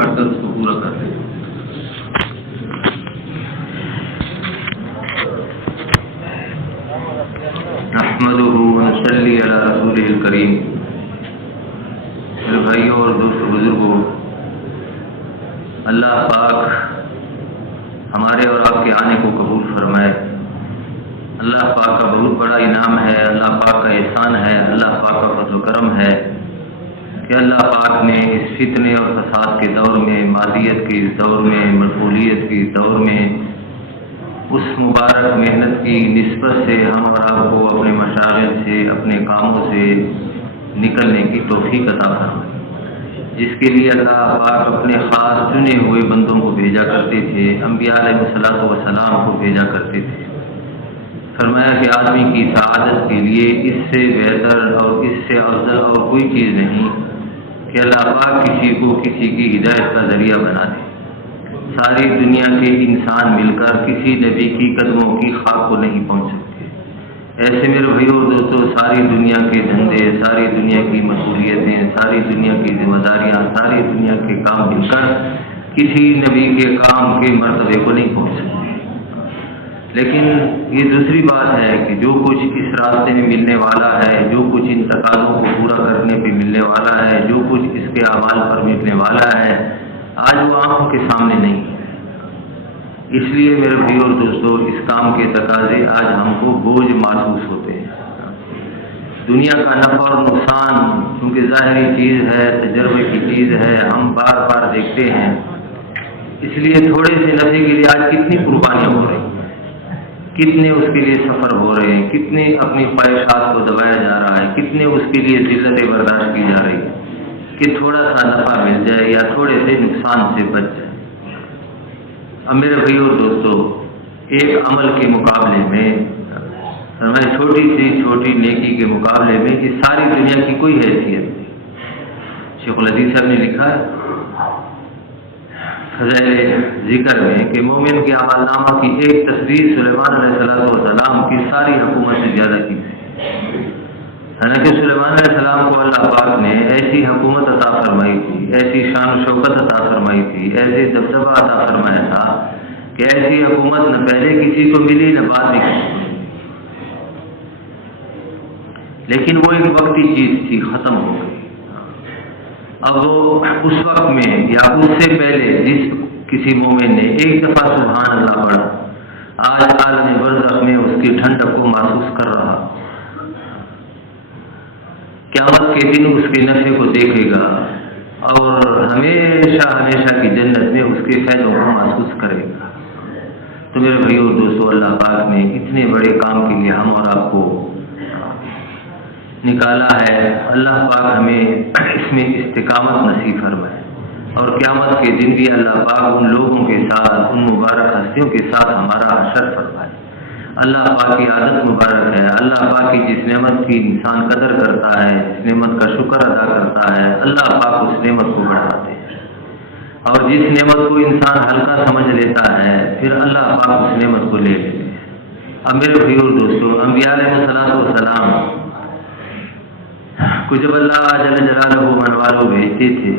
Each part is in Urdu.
پڑھ کر اس کو پورا کر لیں۔ نحمدہ ونصلی علی رسولہ الکریم۔ میرے بھائیوں اور دوستوں بزرگوں، اللہ پاک ہمارے اور آپ کے آنے کو قبول فرمائے۔ اللہ پاک کا بہت بڑا انعام ہے، اللہ پاک کا احسان ہے، اللہ پاک کا فضل و کرم ہے کہ اللہ پاک نے اس فتنے اور فساد کے دور میں، مادیت کے اس دور میں، مشغولیت کے اس دور میں، اس مبارک محنت کی نسبت سے ہم اور آپ کو اپنے مشاغل سے، اپنے کاموں سے نکلنے کی توفیق عطا فرمائی، جس کے لیے اللہ پاک اپنے خاص چنے ہوئے بندوں کو بھیجا کرتے تھے، انبیاء علیہ الصلوۃ والسلام کو بھیجا کرتے تھے۔ فرمایا کہ آدمی کی سعادت کے لیے اس سے بہتر اور اس سے افضل اور کوئی چیز نہیں کہ اللہ پاک کسی کو کسی کی ہدایت کا ذریعہ بنا دے۔ ساری دنیا کے انسان مل کر کسی نبی کی قدموں کی خاک کو نہیں پہنچ سکتے۔ ایسے میرے بھائیوں اور دوستوں، ساری دنیا کے دھندے، ساری دنیا کی مسئولیتیں، ساری دنیا کی ذمہ داریاں، ساری دنیا کے کام مل کر کسی نبی کے کام کے مرتبے کو نہیں پہنچ سکتے۔ لیکن یہ دوسری بات ہے کہ جو کچھ اس راستے میں ملنے والا ہے، جو کچھ ان تقاضوں کو پورا کرنے پہ ملنے والا ہے، جو کچھ اس کے اعمال پر ملنے والا ہے، آج وہ آنکھوں کے سامنے نہیں ہے۔ اس لیے میرے بھائیوں اور دوستوں، اس کام کے تقاضے آج ہم کو بوجھ محسوس ہوتے ہیں۔ دنیا کا نفع اور نقصان کیونکہ ظاہری چیز ہے، تجربے کی چیز ہے، ہم بار بار دیکھتے ہیں، اس لیے تھوڑے سے نفع کے لیے آج کتنی قربانیاں ہو رہی ہیں، کتنے اس کے لیے سفر ہو رہے ہیں، کتنے اپنی خواہشات کو دبایا جا رہا ہے، کتنے اس کے لیے ذلتیں برداشت کی جا رہی ہے کہ تھوڑا سا نفع مل جائے یا تھوڑے سے نقصان سے بچ جائے۔ اب میرے بھائیوں اور دوستوں، ایک عمل کے مقابلے میں، چھوٹی سی چھوٹی نیکی کے مقابلے میں اس ساری دنیا کی کوئی حیثیت نہیں۔ شیخ الحدیث صاحب نے لکھا ہے فضائل ذکر میں کہ مومن کے اعمال نامہ کی ایک تصویر سلیمان علیہ السلام کی ساری حکومت سے زیادہ کی تھی۔ حالانکہ سلیمان علیہ السلام کو اللہ پاک نے ایسی حکومت عطا فرمائی تھی، ایسی شان و شوکت عطا فرمائی تھی، ایسے دبدبہ عطا فرمایا تھا کہ ایسی حکومت نہ پہلے کسی کو ملی نہ بعد میں کسی کو ملی۔ لیکن وہ ایک وقتی چیز تھی، ختم ہو گئی۔ اب وہ اس وقت میں یا اس سے پہلے جس کسی مومن نے ایک دفعہ سبحان اللہ پڑھا، آج عالم برزخ میں اس کی ٹھنڈک کو محسوس کر رہا، قیامت کے دن اس کے نفع کو دیکھے گا اور ہمیشہ ہمیشہ کی جنت میں اس کے فیضوں کو محسوس کرے گا۔ تو میرے بھائیوں اور دوستوں، اللہ پاک نے اتنے بڑے کام کے لیے ہم اور آپ کو نکالا ہے۔ اللہ پاک ہمیں اس میں استقامت نصیب فرمائے اور قیامت کے دن بھی اللہ پاک ان لوگوں کے ساتھ، ان مبارک ہستیوں کے ساتھ ہمارا حشر فرمائے۔ اللہ پاک کی عادت مبارک ہے، اللہ پاک کی جس نعمت کی انسان قدر کرتا ہے، جس نعمت کا شکر ادا کرتا ہے، اللہ پاک اس نعمت کو بڑھاتے ہیں، اور جس نعمت کو انسان ہلکا سمجھ لیتا ہے پھر اللہ پاک اس نعمت کو لے لیتے ہیں۔ اب میرے بھائیوں اور دوستوں، انبیاء علیہ الصلوۃ والسلام کو جب اللہ جل جلالہ منوالوں بھیجتے تھے،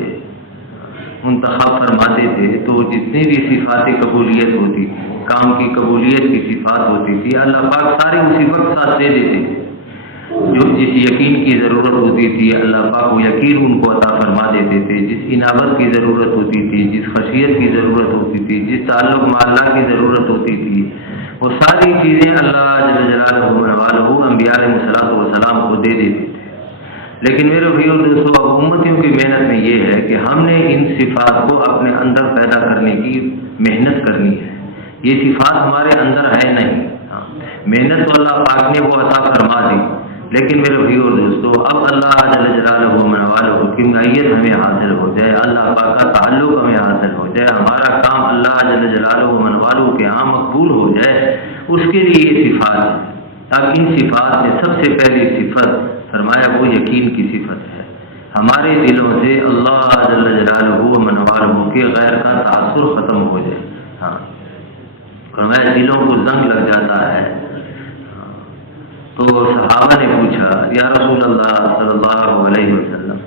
منتخب فرماتے تھے، تو جتنی بھی صفات قبولیت ہوتی تھی، کام کی قبولیت کی صفات ہوتی تھی، اللہ پاک سارے اسی وقت ساتھ دے دیتے تھے۔ جو جس یقین کی ضرورت ہوتی تھی، اللہ پاک وہ یقین ان کو عطا فرما دیتے تھے۔ جس انابت کی ضرورت ہوتی تھی، جس خشیت کی ضرورت ہوتی تھی، جس تعلق مع اللہ کی ضرورت ہوتی تھی، وہ ساری چیزیں اللہ جل جلالہ منوالہ انبیاء علیہ الصلوۃ والسلام کو دے دیتے تھے۔ لیکن میرے بھائیوں دوستوں، اب امتیوں کی محنت میں یہ ہے کہ ہم نے ان صفات کو اپنے اندر پیدا کرنے کی محنت کرنی ہے۔ یہ صفات ہمارے اندر ہے نہیں، محنت تو اللہ پاک نے وہ عطا فرما دی، لیکن میرے بھائیوں دوستوں، اب اللہ جل جلالہ منوالہ کی معیت ہمیں حاصل ہو جائے، اللہ پاک کا تعلق ہمیں حاصل ہو جائے، ہمارا کام اللہ جل جلالہ منوالہ کے ہاں مقبول ہو جائے، اس کے لیے یہ صفات ہے۔ اب ان صفات میں سب سے پہلی صفت فرمایا وہ یقین کی صفت ہے۔ ہمارے دلوں سے اللہ جل جلالہ منوالہ کے غیر کا تاثر ختم ہو جائے۔ فرمایا دلوں کو زنگ لگ جاتا ہے۔ تو صحابہ نے پوچھا یا رسول اللہ صلی اللہ علیہ وسلم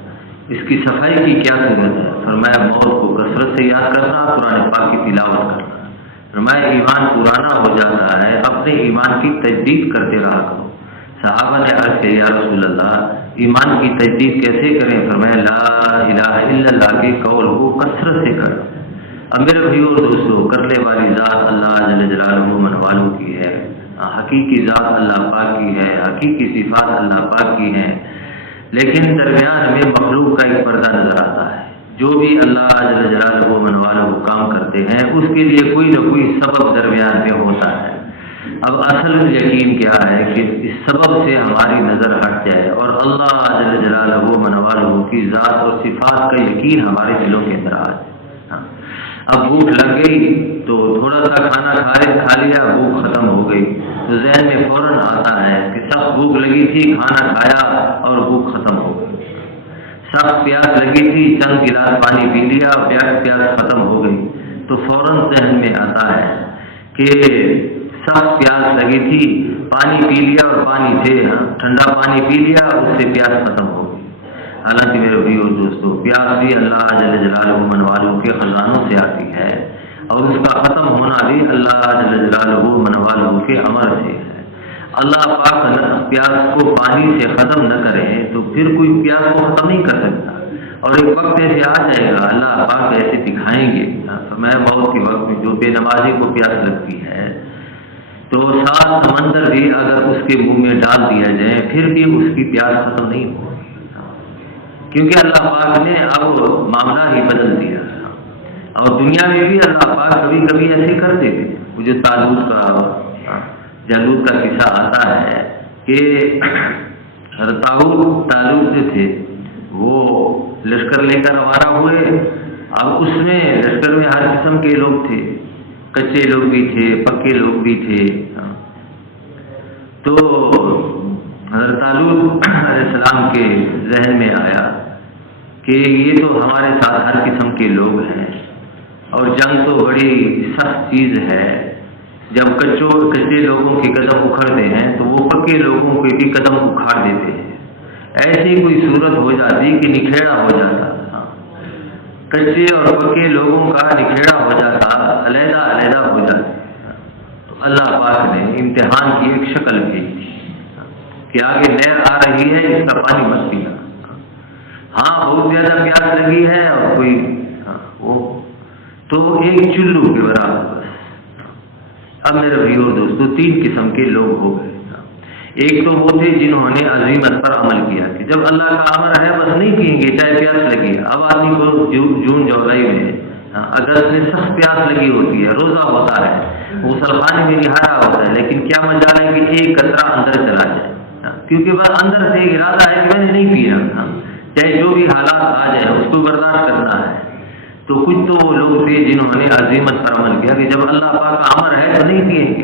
اس کی صفائی کی کیا صورت ہے؟ فرمایا موت کو کثرت سے یاد کرنا، قرآن پاک کی تلاوت کرنا۔ فرمایا ایمان پرانا ہو جاتا ہے، اپنے ایمان کی تجدید کرتے رہا کرو۔ صحابہ نے عرض کیا یا رسول اللہ ایمان کی تجدید کیسے کریں؟ فرمایا لا الہ الا اللہ کے قول کو کثرت سے کرو۔ اب میرے بھائیو اور دوستو، کرنے والی ذات اللہ جل جلالہ من والوں کی ہے، حقیقی ذات اللہ پاک کی ہے، حقیقی صفات اللہ پاک کی ہیں، لیکن درمیان میں مخلوق کا ایک پردہ نظر آتا ہے۔ جو بھی اللہ جل جلالہ من والوں کام کرتے ہیں اس کے لیے کوئی نہ کوئی سبب درمیان میں ہوتا ہے۔ اب اصل یقین کیا ہے کہ اس سبب سے ہماری نظر ہٹ جائے اور اللہ جل جلالہ من والوں کی ذات اور صفات کا یقین ہمارے دلوں کے اندر آ جائے۔ اب بھوک لگ گئی تو تھوڑا سا کھانا کھا لیا، بھوک ختم ہو گئی تو ذہن میں فوراً آتا ہے کہ سخت بھوک لگی تھی، کھانا کھایا اور بھوک ختم ہو گئی۔ سخت پیاس لگی تھی، چند گلاس پانی پی لیا، پیاس ختم ہو گئی تو فوراً ذہن میں آتا ہے کہ سخت پیاس لگی تھی، پانی پی لیا اور پانی تھے، ٹھنڈا پانی پی لیا، اس سے پیاس ختم ہو گئی۔ حالانکہ میرے بھائیو اور دوستو، پیاس بھی اللہ جل جلالہ من والوں کے خزانوں سے آتی ہے اور اس کا ختم ہونا بھی اللہ جل جلالہ من والوں کے امر سے ہے۔ اللہ پاک پیاس کو پانی سے ختم نہ کرے تو پھر کوئی پیاس کو ختم نہیں کر سکتا، اور ایک وقت ایسے آ جائے گا اللہ پاک ایسے دکھائیں گے۔ میں موت کے وقت میں جو بے نمازی کو پیاس لگتی ہے تو 7 سمندر بھی اگر اس کے منہ میں ڈال دیا جائے پھر بھی اس کی پیاس ختم نہیں ہوگی، کیونکہ اللہ پاک نے اب معاملہ ہی بدل دیا۔ اور دنیا میں بھی اللہ پاک کبھی کبھی ایسے کرتے تھے۔ مجھے جالوت کا قصہ آتا ہے کہ طالوت جو تھے وہ لشکر لے کر روانہ ہوئے۔ اب اس میں لشکر میں ہر قسم کے لوگ تھے، کچے لوگ بھی تھے، پکے لوگ بھی تھے۔ تو حضرت طالوت علیہ السلام کے ذہن میں آیا کہ یہ تو ہمارے ساتھ ہر قسم کے لوگ ہیں اور جنگ تو بڑی سخت چیز ہے، جب کچے لوگوں کے قدم اکھڑتے ہیں تو وہ پکے لوگوں کے بھی قدم اکھاڑ دیتے ہیں۔ ایسی کوئی صورت ہو جاتی کہ نکھیڑا ہو جاتا، کچے اور پکے لوگوں کا نکھیڑا ہو جاتا، علیحدہ علیحدہ ہو جاتے۔ تو اللہ پاک نے امتحان کی ایک شکل بھیجی کہ آگے نہر آ رہی ہے، اس کا پانی مت پینا۔ ہاں بہت زیادہ پیاس لگی ہے اور کوئی وہ تو ایک چلو کے برابر۔ اب میرے بھائیو اور دوستو، 3 قسم کے لوگ ہو گئے۔ ایک تو وہ تھے جنہوں نے عزیمت پر عمل کیا کہ جب اللہ کا امر ہے بس نہیں پیئیں گے چاہے پیاس لگی ہے۔ اب آدمی کو جون جولائی میں اگست میں سخت پیاس لگی ہوتی ہے، روزہ ہوتا ہے، غسل خانے میں نہارا ہوتا ہے، لیکن کیا مجال ہے کہ ایک قطرہ اندر چلا جائے، کیونکہ بس اندر سے ارادہ ہے کہ میں نے نہیں پینا، چاہے جو بھی حالات آ جائے اس کو برداشت کرنا ہے۔ تو کچھ تو لوگ تھے جنہوں نے عزیمت پر عمل کیا کہ جب اللہ پاک کا امر ہے تو نہیں پیئیں گے۔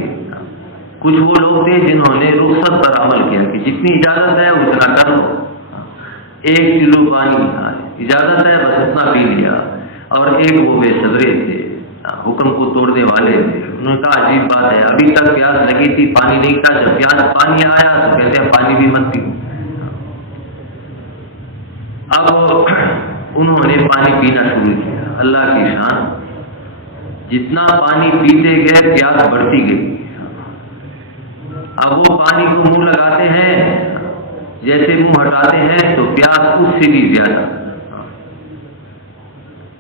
کچھ وہ لوگ تھے جنہوں نے رخصت پر عمل کیا کہ جتنی اجازت ہے اتنا کر دو، 1 کلو پانی اجازت ہے بس اتنا پی لیا۔ اور ایک وہ بے صبرے تھے، حکم کو توڑنے والے تھے، انہوں نے کہا عجیب بات ہے، ابھی تک پیاس لگی تھی پانی نہیں تھا، جب پانی آیا تو کہتے ہیں پانی بھی مت پیو۔ اب انہوں نے پانی پینا شروع کیا۔ اللہ کی شان، جتنا پانی پیتے گئے پیاس بڑھتی گئی۔ اب وہ پانی کو منہ لگاتے ہیں، جیسے منہ ہٹاتے ہیں تو پیاس اس سے بھی زیادہ۔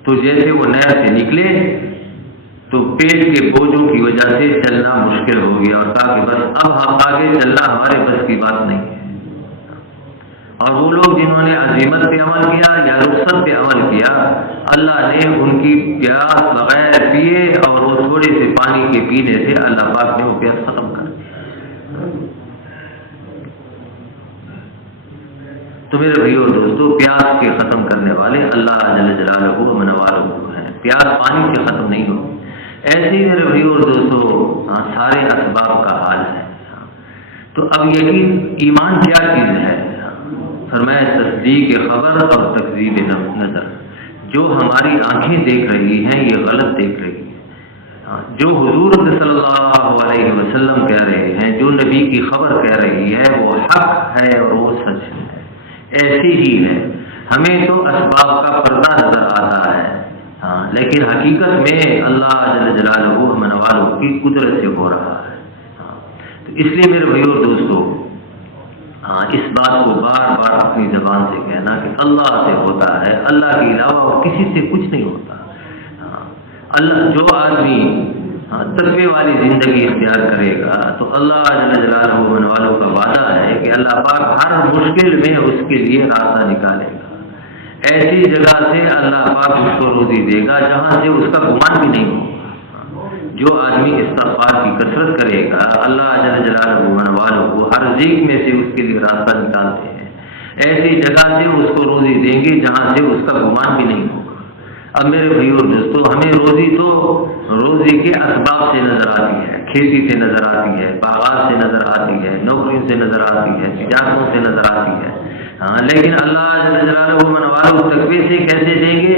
تو جیسے وہ نہر سے نکلے تو پیٹ کے بوجھوں کی وجہ سے چلنا مشکل ہو گیا اور کہا کہ بس اب ہم آگے چلنا ہمارے بس کی بات نہیں ہے۔ اور وہ لوگ جنہوں نے عزیمت پہ عمل کیا یا رخصت پہ عمل کیا، اللہ نے ان کی پیاس بغیر پیے اور وہ تھوڑے سے پانی کے پینے سے اللہ پاک نے وہ پیاس ختم کر دی۔ تو میرے بھائیو اور دوستو، پیاس کے ختم کرنے والے اللہ جل جلالہ من والہ ہیں، پیاس پانی سے ختم نہیں ہوگی۔ ایسے ہی میرے بھائیو اور دوستو سارے اسباب کا حال ہے۔ تو اب یقین ایمان کیا چیز ہے؟ فرمایا تصدیق خبر اور تکذیب نظر۔ جو ہماری آنکھیں دیکھ رہی ہیں یہ غلط دیکھ رہی ہیں، جو حضور صلی اللہ علیہ وسلم کہہ رہے ہیں، جو نبی کی خبر کہہ رہی ہے وہ حق ہے اور وہ سچ ہے، ایسی ہی ہے۔ ہمیں تو اسباب کا پردہ نظر آتا ہے، لیکن حقیقت میں اللہ جل جلالہ من والوں کی قدرت سے ہو رہا ہے۔ تو اس لیے میرے بھائیو اور دوستو، اس بات کو بار بار اپنی زبان سے کہنا کہ اللہ سے ہوتا ہے، اللہ کے علاوہ اور کسی سے کچھ نہیں ہوتا۔ اللہ جو آدمی تقوی والی زندگی اختیار کرے گا تو اللہ جل جلالہ من والوں کا وعدہ ہے کہ اللہ پاک ہر مشکل میں اس کے لیے راستہ نکالے گا۔ ایسی جگہ سے اللہ پاک اس کو روزی دے گا جہاں سے اس کا گمان بھی نہیں ہوگا۔ جو آدمی استغفار کی کثرت کرے گا، اللہ جل جلالہ من والوں کو ہر ضیق میں سے اس کے لیے راستہ نکالتے ہیں، ایسی جگہ سے اس کو روزی دیں گے جہاں سے اس کا گمان بھی نہیں ہوگا۔ اب میرے بھائیو اور دوستو، ہمیں روزی کے اسباب سے نظر آتی ہے، کھیتی سے نظر آتی ہے، باغات سے نظر آتی ہے، نوکریوں سے نظر آتی ہے، تجارتوں سے نظر آتی ہے، لیکن اللہ جل جلالہ من والوں تقوی سے کیسے دیں گے؟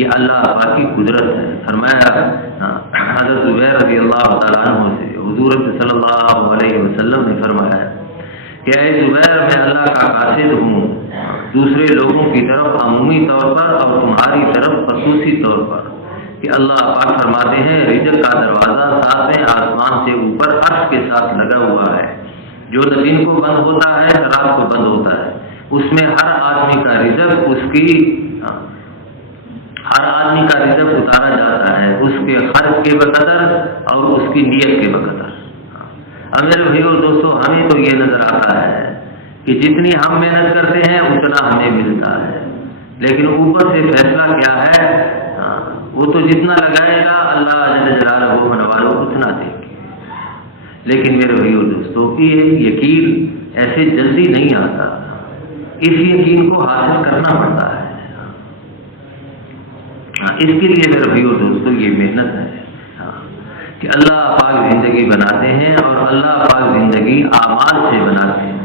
یہ اللہ پاک کی قدرت ہے۔ فرمایا حضرت زبیر رضی اللہ تعالیٰ عنہ سے حضور صلی اللہ علیہ وسلم نے فرمایا کہ اے زبیر، میں اللہ کا قاصد ہوں، دوسرے لوگوں کی طرف عمومی طور پر اور تمہاری طرف خصوصی طور پر، کہ اللہ پاک فرماتے ہیں رزق کا دروازہ ساتویں آسمان سے اوپر عرش کے ساتھ لگا ہوا ہے، جو نہ دن کو بند ہوتا ہے نہ رات کو بند ہوتا ہے، اس میں ہر آدمی کا رزق اتارا جاتا ہے، اس کے خرچ کے بقدر اور اس کی نیت کے بقدر۔ اب میرے بھائیو اور دوستو، ہمیں تو یہ نظر آتا ہے کہ جتنی ہم محنت کرتے ہیں اتنا ہمیں ملتا ہے، لیکن اوپر سے فیصلہ کیا ہے؟ وہ تو جتنا لگائے گا اللہ جل جلالہ من والوں اتنا دے گے۔ لیکن میرے بھائیو اور دوستو، یہ یقین ایسے جلدی نہیں آتا، اس یقین کو حاصل کرنا پڑتا ہے۔ اس کے لیے میرے بھائیو اور دوستو یہ محنت ہے کہ اللہ پاک زندگی بناتے ہیں اور اللہ پاک زندگی اعمال سے بناتے ہیں۔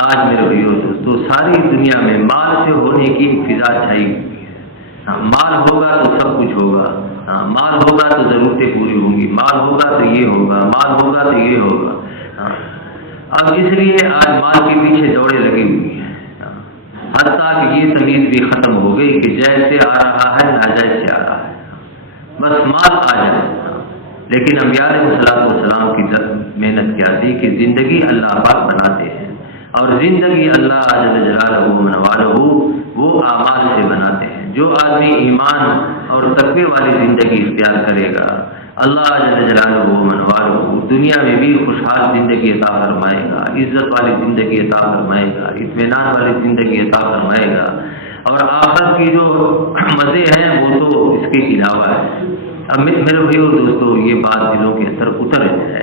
آج میرے بھائیو اور دوستو، ساری دنیا میں مال سے ہونے کی فضا چھائی ہوئی ہے۔ مال ہوگا تو سب کچھ ہوگا، مال ہوگا تو ضرورتیں پوری ہوں گی، مال ہوگا تو یہ ہوگا، مال ہوگا تو یہ ہوگا۔ اب اس لیے آج مال کے پیچھے دوڑے لگی ہوئی ہیں، حتیٰ کہ یہ تمیز بھی ختم ہو گئی کہ جائز سے آ رہا ہے ناجائز سے آ رہا ہے، بس مال آ جائے۔ لیکن انبیاء علیہ السلام کی محنت کیا تھی کہ زندگی اللہ پاک بناتے ہیں، اور زندگی اللہ جل جلالہ من والہ وہ اعمال سے بناتے ہیں۔ جو آدمی ایمان اور تقوی والی زندگی اختیار کرے گا، اللہ جل جلالہ من والہ دنیا میں بھی خوشحال زندگی عطا فرمائے گا، عزت والی زندگی عطا فرمائے گا، اطمینان والی زندگی عطا فرمائے گا، اور آخرت کی جو مزے ہیں وہ تو اس کے علاوہ ہے۔ اب میرے بھائیو دوستو، یہ بات دلوں کے اندر اتر ہے،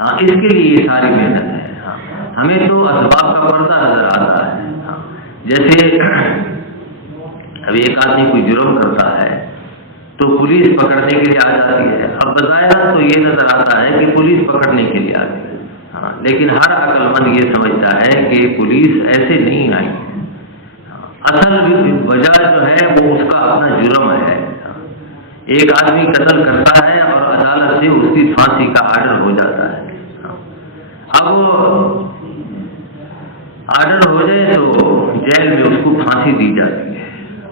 اس کے لیے یہ ساری محنت ہے۔ ہمیں تو اسباب کا پردہ نظر آتا ہے، جیسے ابھی ایک آدمی کوئی جرم کرتا ہے تو پولیس پکڑنے کے لیے آ جاتی ہے۔ اب بظاہر تو یہ نظر آتا ہے کہ پولیس پکڑنے کے لیے آ گئی، لیکن ہر عقل مند یہ سمجھتا ہے کہ پولیس ایسے نہیں آئی، اصل وجہ جو ہے وہ اس کا اپنا جرم ہے۔ ایک آدمی قتل کرتا ہے اور عدالت سے اس کی پھانسی کا آرڈر ہو جاتا ہے۔ اب آرڈر ہو جائے تو جیل میں اس کو پھانسی دی جاتی ہے۔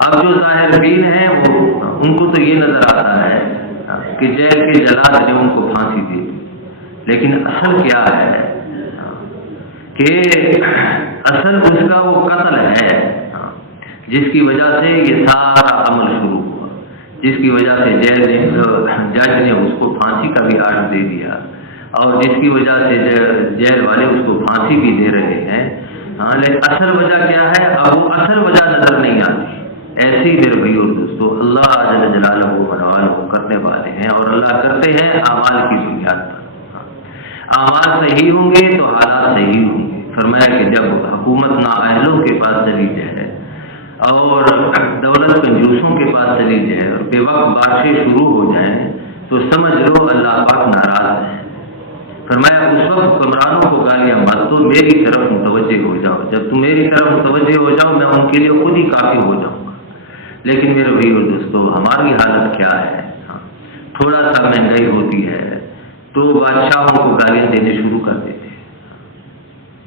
اب جو ظاہر بین ہیں ان کو تو یہ نظر آتا ہے کہ جیل کے جلاد نے ان کو پھانسی دی، لیکن اصل کیا ہے کہ اصل اس کا وہ قتل ہے جس کی وجہ سے یہ سارا عمل شروع ہوا، جس کی وجہ سے جج نے اس کو پھانسی کا بھی آرڈر دے دیا، اور جس کی وجہ سے جیل والے اس کو پھانسی بھی دے رہے ہیں۔ لیکن اصل وجہ کیا ہے؟ اب وہ اصل وجہ نظر نہیں آتی۔ ایسی میرے بھائیو اور دوستو، اللہ جل جلالہ من والہ کرنے والے ہیں، اور اللہ کرتے ہیں اعمال کی بنیاد پر۔ اعمال صحیح ہوں گے تو حالات صحیح ہوں گے۔ فرمایا کہ جب حکومت نااہلوں کے پاس چلی جائے اور دولت کنجوسوں کے پاس چلی جائے اور بے وقت بارشیں شروع ہو جائیں تو سمجھ لو اللہ پاک ناراض ہے۔ فرمایا اس وقت حکمرانوں کو گالیاں مت دو، میری طرف متوجہ ہو جاؤ، جب تم میری طرف متوجہ ہو جاؤ میں ان کے لیے خود ہی کافی ہو جاؤں گا۔ لیکن میرے بھائیو اور دوستو، ہماری حالت کیا ہے؟ تھوڑا سا مہنگائی ہوتی ہے تو بادشاہوں کو گالیاں دینے شروع کر دیتے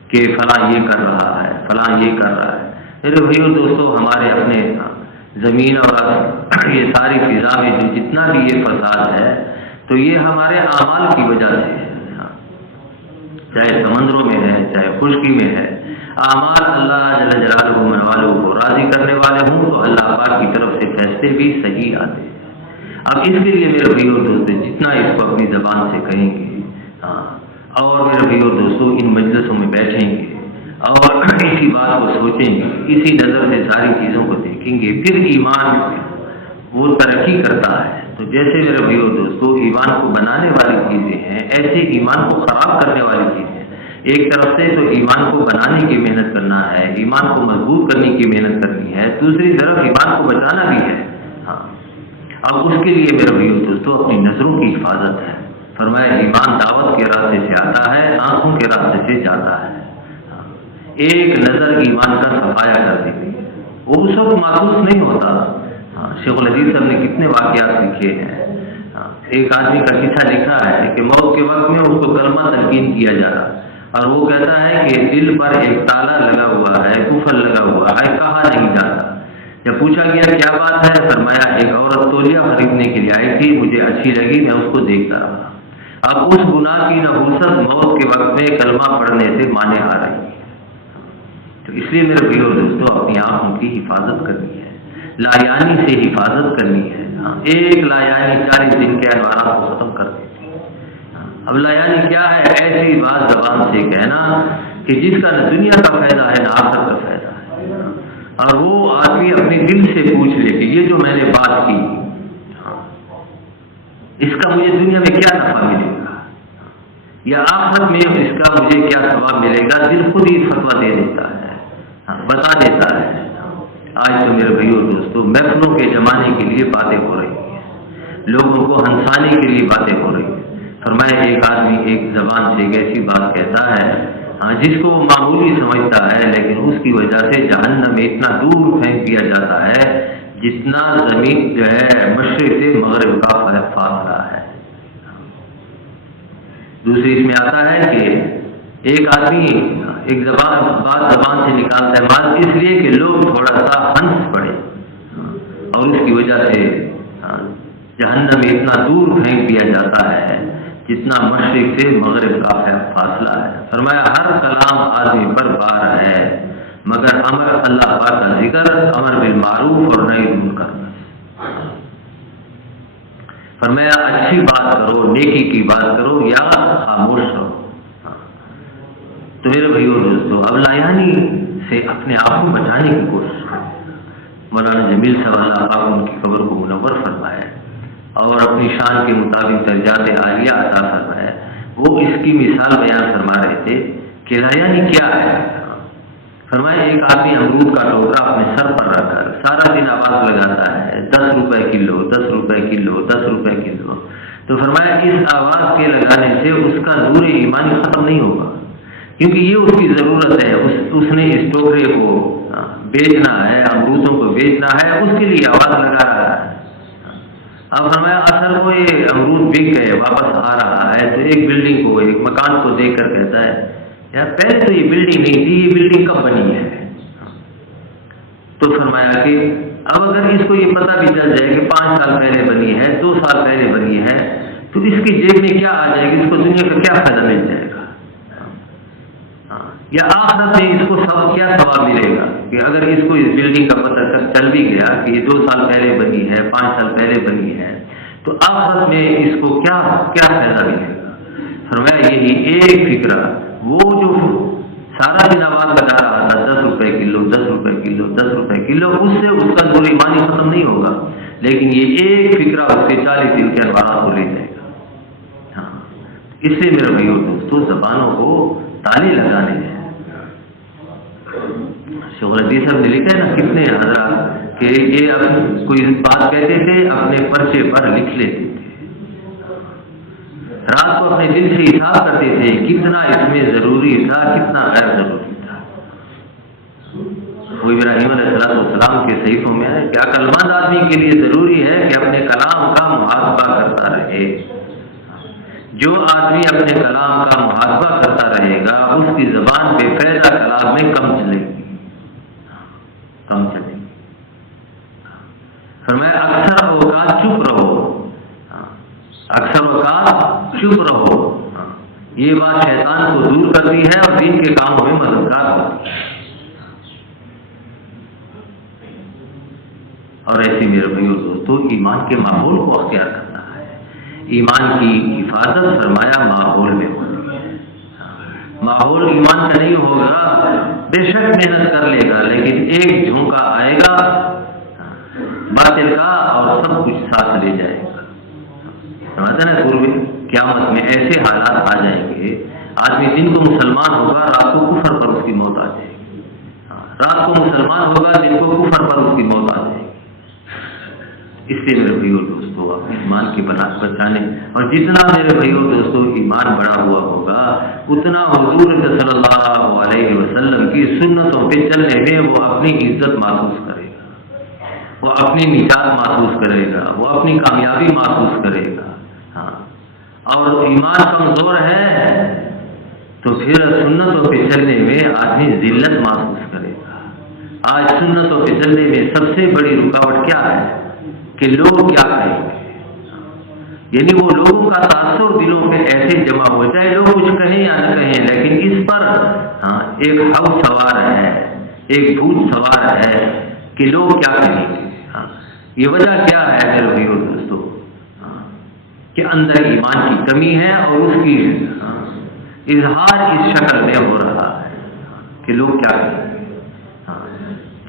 کہ فلاں یہ کر رہا ہے، فلاں یہ کر رہا ہے۔ میرے بھائیوں دوستوں، ہمارے اپنے زمین اور یہ ساری فضا میں جو جتنا بھی یہ فساد ہے تو یہ ہمارے اعمال کی وجہ سے ہے، چاہے سمندروں میں ہے چاہے خشکی میں ہے۔ اعمال اللہ جل جلالہ والوں کو راضی کرنے والے ہوں تو اللہ پاک کی طرف سے فیصلے بھی صحیح آتے ہیں۔ اب اس کے لیے میرے بھائیوں دوستوں جتنا اس کو اپنی زبان سے کہیں گے اور میرے بھائیوں دوستوں ان مجلسوں میں بیٹھیں گے اور اسی بات کو سوچیں گے، اسی نظر سے ساری چیزوں کو دیکھیں گے، پھر ایمان وہ ترقی کرتا ہے۔ تو جیسے میرے بھائیوں دوستوں ایمان کو بنانے والی چیزیں ہیں، ایسے ایمان کو خراب کرنے والی چیزیں ہیں۔ ایک طرف سے تو ایمان کو بنانے کی محنت کرنا ہے، ایمان کو مضبوط کرنے کی محنت کرنی ہے، دوسری طرف ایمان کو بچانا بھی ہے۔ اب اس کے لیے میرے بھائیوں دوستوں اپنی نظروں کی حفاظت ہے۔ فرمایا ایمان دعوت کے راستے سے آتا ہے، آنکھوں کے راستے سے جاتا ہے۔ ایک نظر ایمان کا صفایا کر دیتی ہے، وہ اس وقت محسوس نہیں ہوتا۔ شیخ الحدیث صاحب نے کتنے واقعات لکھے ہیں۔ ایک آدمی کا قصہ لکھا ہے کہ موت کے وقت میں اس کو کلمہ تلقین کیا جا رہا اور وہ کہتا ہے کہ دل پر ایک تالا لگا ہوا ہے، قفل لگا ہوا ہے، کہا نہیں جاتا۔ جب پوچھا گیا کیا بات ہے، فرمایا ایک عورت تولیہ خریدنے کے لیے آئی تھی، مجھے اچھی لگی، میں اس کو دیکھتا رہا۔ اب اس گناہ کی نحوست موت کے وقت میں کلمہ پڑھنے سے مانے آ رہی ہے۔ تو اس لیے میرے بھائیوں دوستوں اپنی آنکھوں کی حفاظت کرنی ہے، لایانی سے حفاظت کرنی ہے۔ ایک لایانی 40 دن کے انوارات کو ختم کر دیتی ہے۔ اب لایانی کیا ہے؟ ایسی بات زبان سے کہنا کہ جس کا نہ دنیا کا فائدہ ہے نہ آخرت کا فائدہ ہے، اور وہ آدمی اپنے دل سے پوچھ لے کہ یہ جو میں نے بات کی اس کا مجھے دنیا میں کیا نفع ملے گا یا آخرت میں اس کا مجھے کیا ثواب ملے گا۔ دل خود ہی فتویٰ دے دیتا ہے، بتا دیتا ہے۔ آج تو میرے بھائیوں دوستوں محفلوں کے جمانے کے لیے باتیں ہو رہی ہیں، لوگوں کو ہنسانے کے لیے باتیں ہو رہی ہیں۔ فرمایا ایک آدمی ایک زبان سے ایک ایسی بات کہتا ہے جس کو وہ معمولی سمجھتا ہے، لیکن اس کی وجہ سے جہنم میں اتنا دور پھینک دیا جاتا ہے جتنا زمین جو ہے مشرق سے مغرب کا فاصلہ ہے۔ دوسری اس میں آتا ہے کہ ایک آدمی ایک بات زبان سے نکالتا ہے اس لیے کہ لوگ تھوڑا سا ہنس پڑے اور اس کی وجہ سے جہنم میں اتنا دور پھینک دیا جاتا ہے جتنا مشرق سے مغرب کا فاصلہ ہے۔ فرمایا ہر کلام آدمی پر بار ہے مگر امر اللہ پاک کا ذکر، امر بالمعروف اور نہی عن المنکر۔ فرمایا اچھی بات کرو، نیکی کی بات کرو یا خاموش رہو۔ تو میرے بھائیوں دوستوں اب لایانی سے اپنے آپ کو بچانے کی کوشش کریں۔ مولانا جمیل صاحب اللہ پاک ان کی قبر کو منور فرمائے اور اپنی شان کے مطابق درجات عالیہ عطا فرمائے، وہ اس کی مثال بیان فرما رہے تھے کہ لایانی کیا ہے۔ فرمایا ایک آدمی امرود کا ٹوکرا اپنے سر پر رکھ کر سارا دن آواز لگاتا ہے 10 روپے کلو 10 روپے کلو 10 روپے کلو، تو فرمایا اس آواز کے لگانے سے اس کا نور ایمانی ختم نہیں ہوگا، کیونکہ یہ اس کی ضرورت ہے، اس نے اس ٹوکرے کو بیچنا ہے، امرودوں کو بیچنا ہے، اس کے لیے آواز لگا رہا ہے۔ اب فرمایا اثر کو یہ امرود بک گئے، واپس آ رہا ہے تو ایک بلڈنگ کو ایک مکان کو دیکھ کر کہتا ہے یار پہلے تو یہ بلڈنگ نہیں تھی، یہ بلڈنگ کب بنی ہے؟ تو فرمایا کہ اب اگر اس کو یہ پتہ بھی چل جائے کہ 5 سال پہلے بنی ہے، 2 سال پہلے بنی ہے، تو اس کی جیب میں کیا آ جائے گی، اس کو دنیا کا کیا فائدہ مل جائے گا، یا آخرت میں اس کو کیا ثواب ملے گا کہ اگر اس کو اس بلڈنگ کا پتہ چل بھی گیا کہ یہ 2 سال پہلے بنی ہے، 5 سال پہلے بنی ہے، تو آخرت میں اس کو کیا فائدہ ملے گا۔ فرمایا یہی ایک فکرہ، وہ جو سارا دن آواز لگا رہا تھا 10 روپے کلو 10 روپے کلو 10 روپے کلو، اس سے اس کا نور ایمانی ختم نہیں ہوگا، لیکن یہ ایک فکرہ اس کے 40 دن کے انوارات کو لے جائے گا۔ اس سے میرے بھائیوں دوستوں زبانوں کو تالی لگانے ہیں۔ شیخ الحدیث صاحب نے لکھا ہے نا کتنے حضرات کہ یہ کوئی بات کہتے تھے اپنے پرچے پر لکھ لیتے تھے، رات کو اپنے دل سے حساب کرتے تھے کتنا اس میں ضروری تھا کتنا غیر ضروری تھا۔ وہ ابراہیم علیہ السلام کے صحیفوں میں ہے کہ عقلمند آدمی کے لیے ضروری ہے کہ اپنے کلام کا محاسبہ کرتا رہے۔ جو آدمی اپنے کلام کا محاسبہ کرتا رہے گا اس کی زبان بے فائدہ کلام میں کم چلے گی۔ اکثر اوقات چپ رہو، یہ بات شیطان کو دور کرتی ہے اور دین کے کاموں میں مددگار ہوتی ہے۔ اور ایسے میرے بھائیو دوستو ایمان کے ماحول کو اختیار کرنا ہے۔ ایمان کی حفاظت فرمایا ماحول میں ہوتی ہے۔ ماحول ایمان کا نہیں ہوگا، بے شک محنت کر لے گا، لیکن ایک جھونکا آئے گا باطل کا اور سب کچھ ساتھ لے جائے گا۔ سمجھتے ہیں قرب قیامت میں ایسے حالات آ جائیں گے، آدمی دن کو مسلمان ہوگا، رات کو کفر پر اس کی موت آ جائے گی، رات کو مسلمان ہوگا، دن کو کفر پر اس کی موت آ جائے گی۔ اس لیے میرے بھائیو دوستو اپنے ایمان کی بنیاد بچانے، اور جتنا میرے بھائیو دوستو ایمان بڑا ہوا ہوگا اتنا حضور صلی اللہ علیہ وسلم کی سنتوں پہ چلنے میں وہ اپنی عزت محسوس کرے گا، وہ اپنی نجات محسوس کرے گا، وہ اپنی کامیابی محسوس کرے گا۔ اور ایمان کمزور ہے تو پھر سنتوں پہ چلنے میں آدمی ذلت محسوس کرے گا۔ آج سنتوں پہ چلنے میں سب سے بڑی رکاوٹ کیا ہے کہ لوگ کیا کہیں گے، یعنی وہ لوگوں کا تاثر دلوں پہ ایسے جمع ہو جائے، لوگ کچھ کہیں یا نہ کہیں، لیکن اس پر ایک خوف سوار ہے، ایک بھوت سوار ہے کہ لوگ کیا کہیں گے۔ یہ وجہ کیا ہے میرے بھائیو دوستو کہ اندر ایمان کی کمی ہے اور اس کی اظہار اس شکل میں ہو رہا ہے کہ لوگ کیا کہیں گے۔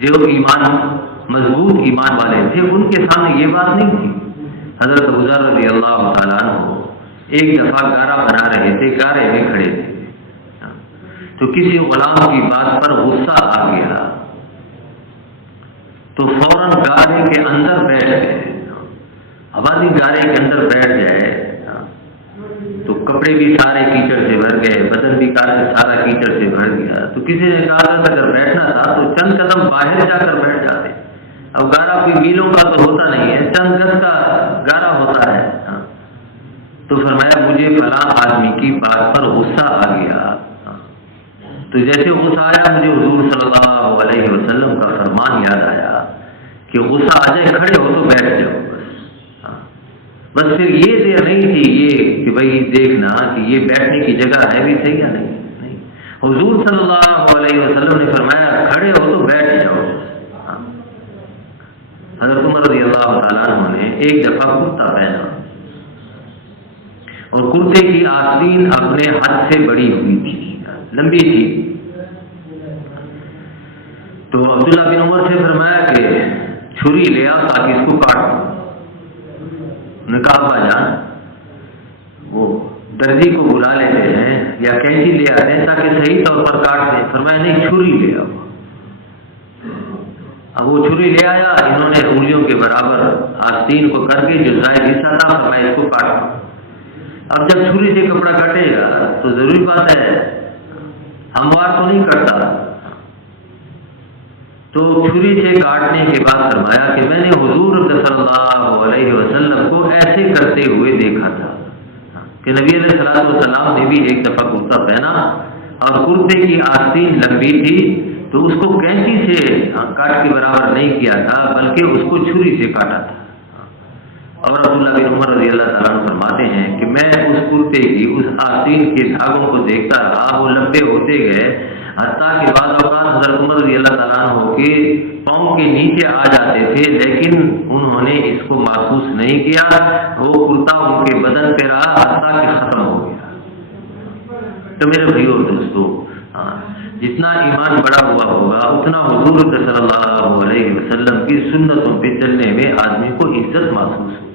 جو ایمان مضبوط ایمان والے تھے ان کے سامنے یہ بات نہیں تھی۔ حضرت عزر رضی اللہ تعالیٰ عنہ ایک دفعہ گارا بنا رہے تھے، گارے میں کھڑے تھے، تو کسی غلام کی بات پر غصہ آ گیا تو فوراً گارے کے اندر بیٹھ گئے۔ آبادی گارے کے اندر بیٹھ جائے تو کپڑے بھی سارے کیچڑ سے بھر گئے، بدن بھی سارا کیچڑ سے بھر گیا، تو کسی نے کہا اگر بیٹھنا تھا تو چند قدم باہر جا کر بیٹھ جاتے۔ اب گارا کوئی میلوں کا تو ہوتا نہیں ہے، چند گز کا گارا ہوتا ہے۔ تو فرمایا مجھے فلاں آدمی کی بات پر غصہ آ گیا، تو جیسے غصہ آیا مجھے حضور صلی اللہ علیہ وسلم کا فرمان یاد آیا کہ غصہ آ جائے کھڑے ہو تو بیٹھ جاؤ بس پھر یہ دیر نہیں تھی یہ کہ بھائی دیکھنا کہ یہ بیٹھنے کی جگہ ہے بھی صحیح یا نہیں۔ حضور صلی اللہ علیہ وسلم نے فرمایا کھڑے ہو تو بیٹھ جاؤ۔ حضرت عمر رضی اللہ تعالیٰ عنہ نے ایک دفعہ کرتا پہنا اور کرتے کی آستین اپنے ہاتھ سے بڑی ہوئی تھی، لمبی تھی، تو عبداللہ بن عمر سے فرمایا کہ چھری لے آ تاکہ اس کو کاٹ دو۔ نے کہا ابا جان وہ درزی کو بلا لیتے ہیں یا کینچی لے آتے ہیں تاکہ صحیح طور پر کاٹ دیں۔ فرمایا نہیں چھری لے آؤ۔ اب وہ چھری لے آیا، انہوں نے انگلیوں کے برابر آستین کو کر کے جو زائد حصہ تھا فرمایا اس کو کاٹ دو۔ اب جب چھری سے کپڑا کٹے گا تو ضروری بات ہے ہموار تو نہیں کٹتا، تو چھری سے کاٹنے کے بعد فرمایا کہ میں نے حضور صلی اللہ علیہ وسلم کو ایسے کرتے ہوئے دیکھا تھا کہ نبی علیہ السلام نے بھی ایک دفعہ کرتا پہنا اور کرتے کی آستین لمبی تھی تو اس کو کینچی سے کاٹ کے برابر نہیں کیا تھا بلکہ اس کو چھری سے کاٹا تھا۔ اور عبداللہ بن عمر رضی اللہ تعالیٰ عنہ فرماتے ہیں کہ میں اس کرتے کی اس آستین کے دھاگوں کو دیکھتا رہا، وہ لمبے ہوتے گئے حتیٰ کہ بعض اوقات حضرت عمر رضی اللہ تعالیٰ عنہ کے پاؤں کے نیچے آ جاتے تھے، لیکن انہوں نے اس کو محسوس نہیں کیا، وہ کرتا ان کے بدن پہ رہا حتیٰ کہ ختم ہو گیا۔ تو میرے بھائیو اور دوستو جتنا ایمان بڑا ہوا ہوگا اتنا حضور صلی اللہ علیہ وسلم کی سنتوں پہ چلنے میں آدمی کو عزت محسوس ہو۔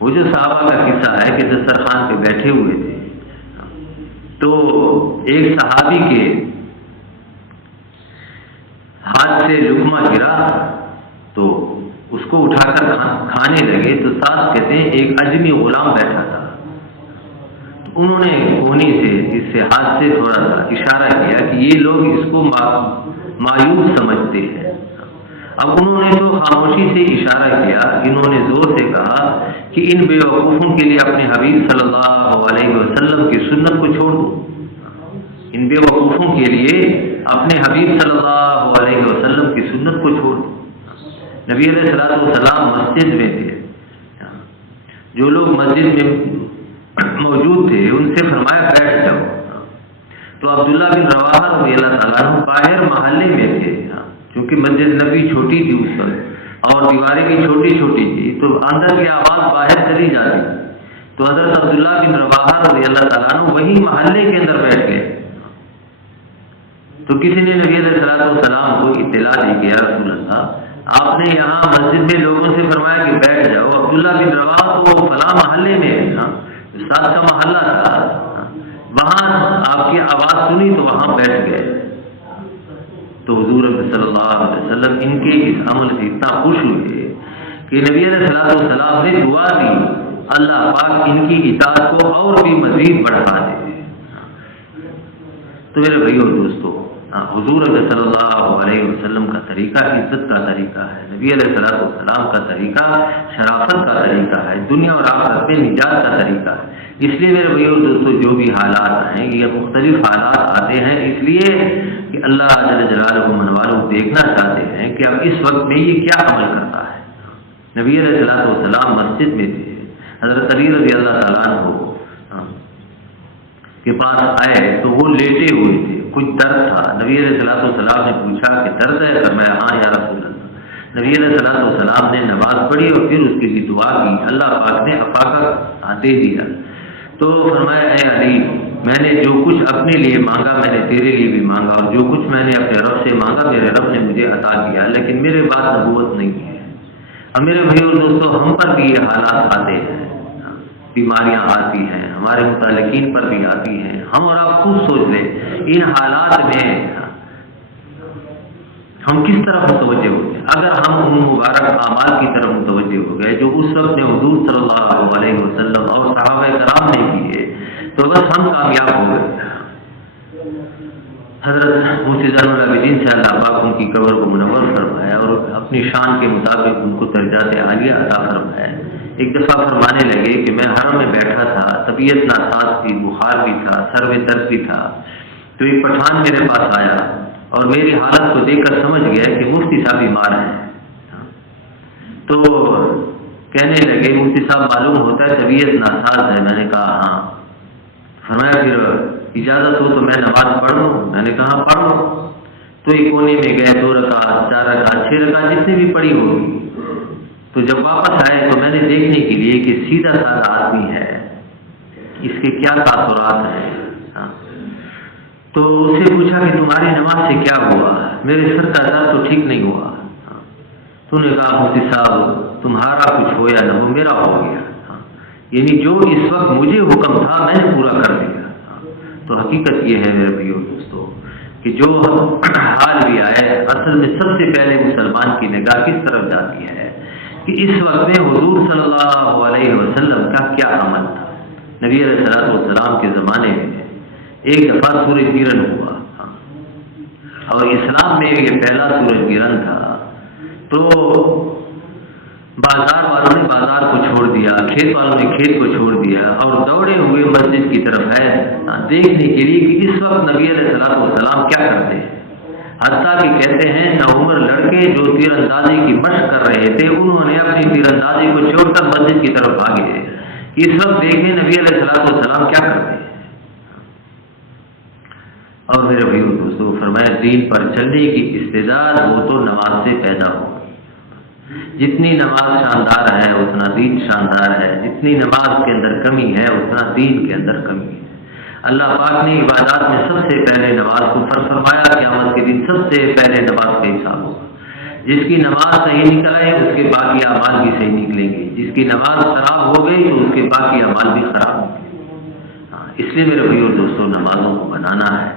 وہ جو صحابہ کا قصہ ہے کہ دسترخوان پہ بیٹھے ہوئے تھے تو ایک صحابی کے ہاتھ سے لقمہ گرا تو اس کو اٹھا کر کھانے لگے، تو ساتھ کہتے ہیں ایک اجمی غلام بیٹھا تھا، انہوں نے کونی سے اس سے ہاتھ سے تھوڑا سا اشارہ کیا کہ یہ لوگ اس کو مایوب سمجھتے ہیں۔ اب انہوں نے تو خاموشی سے اشارہ کیا، انہوں نے زور سے کہا کہ ان بیوقوفوں کے لیے اپنے حبیب صلی اللہ علیہ وسلم کی سنت کو چھوڑ دو، ان بیوقوفوں کے لیے اپنے حبیب صلی اللہ علیہ وسلم کی سنت کو چھوڑ دو۔ نبی علیہ السلام مسجد میں تھے جو لوگ مسجد میں موجود تھے ان سے فرمایا بیٹھ جاؤ. تو عبداللہ بن رواحہ رضی اللہ تعالیٰ عنہ باہر محلے میں تھے، چونکہ مسجد نبی چھوٹی تھی اس وقت اور دیواریں بھی چھوٹی چھوٹی تھی، تو اندر کی آواز باہر چلی جاتی. تو حضرت عبداللہ بن رواحہ رضی اللہ تعالیٰ عنہ وہی محلے کے اندر بیٹھ گئے. تو کسی نے نبی علیہ السلام کو اطلاع دی کہ یا رسول اللہ، آپ نے یہاں مسجد میں لوگوں سے فرمایا کہ بیٹھ جاؤ. عبداللہ بن رواحہ تو فلاں محلے میں استاد کا محلہ تھا، وہاں آپ کی آواز سنی تو وہاں بیٹھ گئے. تو حضور صلی اللہ علیہ وسلم ان کے اس عمل سے اتنا خوش ہوئے کہ نبی علیہ السلام نے دعا دی اللہ پاک ان کی اطاعت کو اور بھی مزید بڑھا دے. تو میرے بھائیو اور دوستو، حضور صلی اللہ علیہ وسلم کا طریقہ عزت کا طریقہ ہے، نبی علیہ السلام کا طریقہ شرافت کا طریقہ ہے، دنیا اور آخرت میں نجات کا طریقہ ہے. اس لیے میرے بھائیو اور دوستو، جو بھی حالات ہیں یہ مختلف حالات آتے ہیں اس لیے کہ اللہ جل جلالہ من والو دیکھنا چاہتے ہیں کہ اب اس وقت میں یہ کیا عمل کرتا ہے. نبی علیہ السلام مسجد میں تھے، حضرت علی رضی اللہ تعالیٰ عنہ کے پاس آئے تو وہ لیٹے ہوئے تھے، کچھ درد تھا. نبی علیہ السلام نے پوچھا کہ درد ہے؟ فرمایا ہاں یا رسول اللہ. نبی علیہ السلام نے نماز پڑھی اور پھر اس کے لیے دعا کی، اللہ پاک نے افاقہ دے دیا. تو فرمایا اے علی، میں نے جو کچھ اپنے لیے مانگا میں نے تیرے لیے بھی مانگا، اور جو کچھ میں نے اپنے رب سے مانگا میرے رب نے مجھے عطا کیا، لیکن میرے پاس نبوت نہیں ہے. اور میرے بھائیو اور دوستو، ہم پر بھی یہ حالات آتے ہیں، بیماریاں آتی ہیں، ہمارے متعلقین پر بھی آتی ہیں. ہم اور آپ خود سوچ لیں ان حالات میں ہم کس طرح متوجہ ہو گئے. اگر ہم ان مبارک اعمال کی طرف متوجہ ہو گئے جو اس وقت میں حضور صلی اللہ علیہ وسلم اور صحابہ کرام نے کیے تو بس ہم کامیاب ہو گئے. حضرت مفتی زین العابدین سے اللہ پاک ان کی قبر کو منور فرمایا اور اپنی شان کے مطابق ان کو درجات عالیہ عطا فرمایا. ایک دفعہ فرمانے لگے کہ میں حرم میں بیٹھا تھا، طبیعت ناساز تھی، بخار بھی تھا، سر میں درد بھی تھا. تو ایک پٹھان میرے پاس آیا اور میری حالت کو دیکھ کر سمجھ گیا کہ مفتی صاحب بیمار ہیں. تو کہنے لگے مفتی صاحب معلوم ہوتا ہے طبیعت ناساز ہے. میں نے کہا ہاں. فرمایا پھر اجازت ہو تو میں نماز پڑھ لوں؟ میں نے کہا پڑھ لو. تو ایک کونے میں گئے، 2 رکعت 4 رکعت 6 رکعت جتنے بھی پڑھی ہوگی. تو جب واپس آئے تو میں نے دیکھنے کے لیے کہ سیدھا سادہ آدمی ہے، اس کے کیا تاثرات ہیں. تو اس سے پوچھا کہ تمہاری نماز سے کیا ہوا؟ میرے سر کا درد تو ٹھیک نہیں ہوا. تو نے کہا مفتی صاحب تمہارا کچھ ہو یا نہ ہو میرا ہو گیا، یعنی جو اس وقت مجھے حکم تھا میں نے پورا کر دیا. تو حقیقت یہ ہے میرے بھائیو دوستو کہ جو حال بھی آئے، اصل میں سب سے پہلے مسلمان کی نگاہ کس طرف جاتی ہے کہ اس وقت میں حضور صلی اللہ علیہ وسلم کا کیا عمل تھا. نبی علیہ السلام کے زمانے میں ایک دفعہ سورج گرہن ہوا اور اسلام میں یہ پہلا سورج گرہن تھا. تو بازار والوں نے بازار کو چھوڑ دیا، کھیت والوں نے کھیت کو چھوڑ دیا اور دوڑے ہوئے مسجد کی طرف ہے دیکھنے کے لیے کہ اس وقت نبی علیہ السلام کیا کرتے ہیں. حتیٰ کہ کہتے ہیں نوعمر لڑکے جو تیر اندازی کی مشق کر رہے تھے انہوں نے اپنی تیر اندازی کو چھوڑ کر مسجد کی طرف بھاگے. اس وقت دیکھیں نبی علیہ السلام کیا کرتے ہیں. اور میرے بھائیو دوستو فرمایا دین پر چلنے کی استعداد وہ تو نماز سے پیدا ہو. جتنی نماز شاندار ہے اتنا دین شاندار ہے، جتنی نماز کے اندر کمی ہے اتنا دین کے اندر کمی ہے. اللہ پاک نے عبادات میں سب سے پہلے نماز کو فرمایا قیامت کے دن سب سے پہلے نماز کا حساب ہوگا. جس کی نماز صحیح نکل آئے اس کے باقی اعمال بھی صحیح نکلیں گے، جس کی نماز خراب ہو گئی تو اس کے باقی اعمال بھی خراب ہوں گے. اس لیے میرے بھائیو دوستوں نمازوں کو بنانا ہے.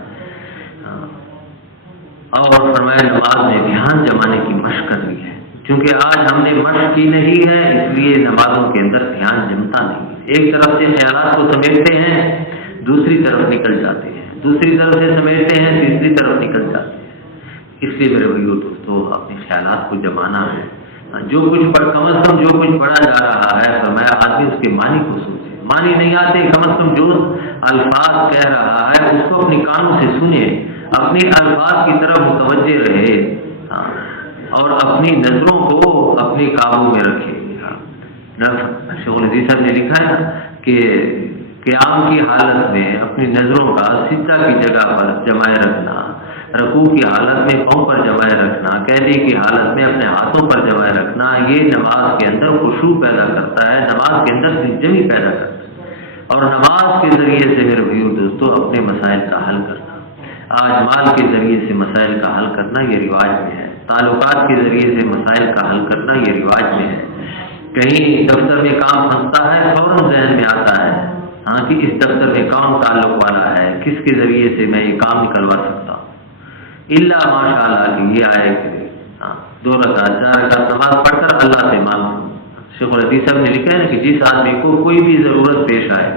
اور فرمایا نماز میں دھیان جمانے کی مشق کرنی ہے، کیونکہ آج ہم نے مشق کی نہیں ہے اس لیے نمازوں کے اندر دھیان جمتا نہیں. ایک طرف سے خیالات کو سمیٹتے ہیں دوسری طرف نکل جاتے ہیں، دوسری طرف سے سمیٹتے ہیں تیسری طرف نکل جاتے ہیں. اس لیے میرے بھائیو دوستو اپنے خیالات کو جمانا ہے. جو کچھ کم از کم جو کچھ پڑھا جا رہا ہے فرمایا آدمی اس کے معنی کو سوچے. معنی نہیں آتے کم از کم جو الفاظ کہہ رہا ہے اس کو اپنی کانوں سے سنے، اپنی الفاظ کی طرف متوجہ رہے اور اپنی نظروں کو اپنے قابو میں رکھے. شیخ الحدیث صاحب نے لکھا ہے نا کہ قیام کی حالت میں اپنی نظروں کا سجدہ کی جگہ پر جمائے رکھنا، رکوع کی حالت میں پاؤں پر جمائے رکھنا، قیدی کی حالت میں اپنے ہاتھوں پر جمائے رکھنا، یہ نماز کے اندر خشوع پیدا کرتا ہے، نماز کے اندر دلجمی پیدا کرتا ہے، اور نماز کے ذریعے سے میرے بھائیو دوستو اپنے مسائل کا حل کرنا، آج مال کے ذریعے سے مسائل کا حل کرنا یہ رواج میں ہے، تعلقات کے ذریعے سے مسائل کا حل کرنا یہ رواج میں ہے، کہیں دفتر میں کام پھنستا ہے فوراً ذہن میں آتا ہے ہاں کہ اس دفتر میں کون تعلق والا ہے، کس کے ذریعے سے میں یہ کام نکلوا سکتا ہوں، اللہ ماشاء اللہ کہ یہ آئے کہ 2 رکعت 4 رکعت نماز پڑھ کر اللہ سے مانگو۔ شیخ الحدیث صاحب نے لکھا ہے کہ جس آدمی کو کوئی بھی ضرورت پیش آئے،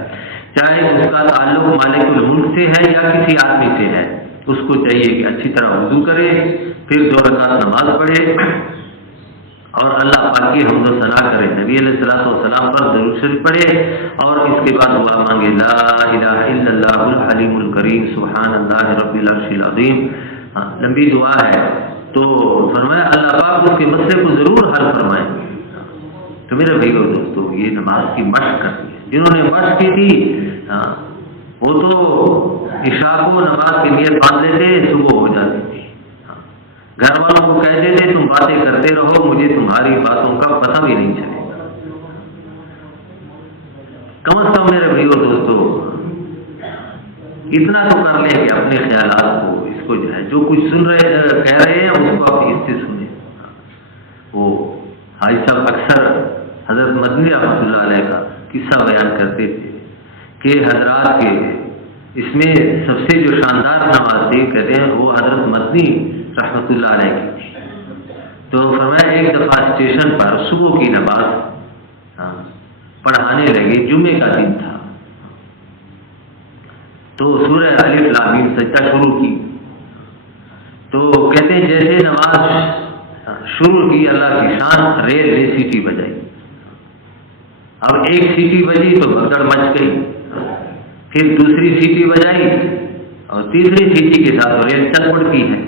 چاہے اس کا تعلق مالک الملک سے ہے یا کسی آدمی سے ہے، اس کو چاہیے کہ اچھی طرح وضو کرے، پھر 2 رکعت نماز پڑھے اور اللہ پاک کی حمد و ثنا کرے، نبی علیہ الصلوۃ والسلام پر درود شریف پڑھے اور اس کے بعد دعا مانگے، لا الہ الا اللہ الحلیم الکریم سبحان اللہ رب العرش العظیم۔ لمبی دعا ہے تو فرمایا اللہ پاک اس کے مسئلے کو ضرور حل فرمائیں گے۔ تو میرے بھائیو دوستو یہ نماز کی مشق کرنی ہے، جنہوں نے مشق کی تھی وہ تو عشاء کو نماز کی نیت باندھ لیتے، صبح ہو جاتی تھی، گھر والوں کو کہتے تھے تم باتیں کرتے رہو، مجھے تمہاری باتوں کا پتہ بھی نہیں چلے گا۔ کم از کم میرے بھائیو دوستو اتنا تو کر لیں کہ اپنے خیالات کو اس کو جو ہے جو کچھ کہہ رہے ہیں اس کو اپنی اس سے سنیں۔ وہ حاجی صاحب اکثر حضرت مدنی رحمۃ اللہ علیہ کا قصہ بیان کرتے تھے کہ حضرات کے اس میں سب سے جو شاندار نماز تھی کہتے ہیں وہ حضرت مدنی رحمۃ اللہ علیہ کی تھی۔ تو فرمایا ایک دفعہ اسٹیشن پر صبح کی نماز پڑھانے لگے، جمعے کا دن تھا، تو سورہ الف لام میم سجدہ شروع کی، تو کہتے ہیں جیسے نماز شروع کی اللہ کی شان ریل نے سیٹی بجائی، اب ایک سیٹی بجی تو بھگدڑ مچ گئی، پھر دوسری سیٹی بجائی اور تیسری سیٹی کے ساتھ ریل چل پڑتی ہے،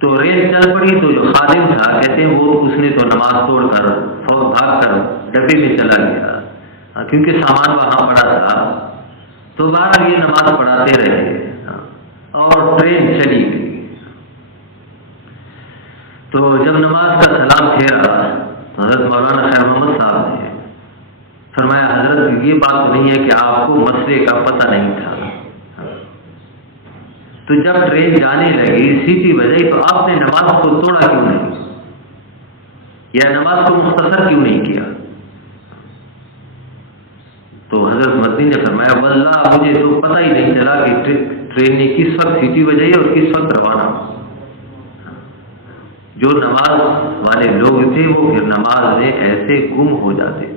تو ریل چل پڑی تو جو خادم تھا کہتے ہیں وہ اس نے تو نماز توڑ کر فوت بھاگ کر ڈبے میں چلا گیا کیونکہ سامان وہاں پڑا تھا، تو بہرحال یہ نماز پڑھاتے رہے اور ٹرین چلی گئی۔ تو جب نماز کا سلام پھیرا حضرت مولانا خیر محمد صاحب نے فرمایا حضرت یہ بات تو نہیں ہے کہ آپ کو مسئلے کا پتہ نہیں تھا، تو جب ٹرین جانے لگی سیٹی بجائی تو آپ نے نماز کو توڑا کیوں نہیں یا نماز کو مختصر کیوں نہیں کیا؟ تو حضرت مدنی نے فرمایا واللہ مجھے تو پتہ ہی نہیں چلا کہ ٹرین نے کس وقت سیٹی بجائی اور کس وقت روانہ۔ جو نماز والے لوگ تھے وہ پھر نماز میں ایسے گم ہو جاتے تھے۔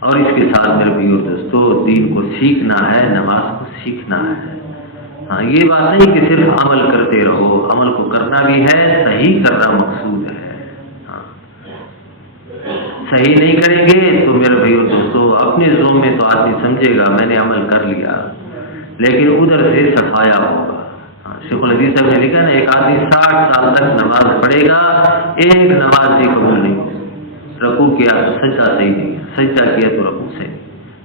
اور اس کے ساتھ میرے بھائیو دوستو دین کو سیکھنا ہے، نماز کو سیکھنا ہے، یہ بات نہیں کہ صرف عمل کرتے رہو، عمل کو کرنا بھی ہے، صحیح کرنا مقصود ہے۔ صحیح نہیں کریں گے تو میرے بھائیو دوستو اپنے ذوق میں تو آدمی سمجھے گا میں نے عمل کر لیا، لیکن ادھر سے صفایا ہوگا۔ شیخ الحدیث صاحب نے لکھا نا ایک آدمی 60 سال تک نماز پڑھے گا، ایک نماز بھی قبول نہیں، رکوع کیا تو سجدہ صحیح نہیں، سجدہ کیا تو رکوع صحیح۔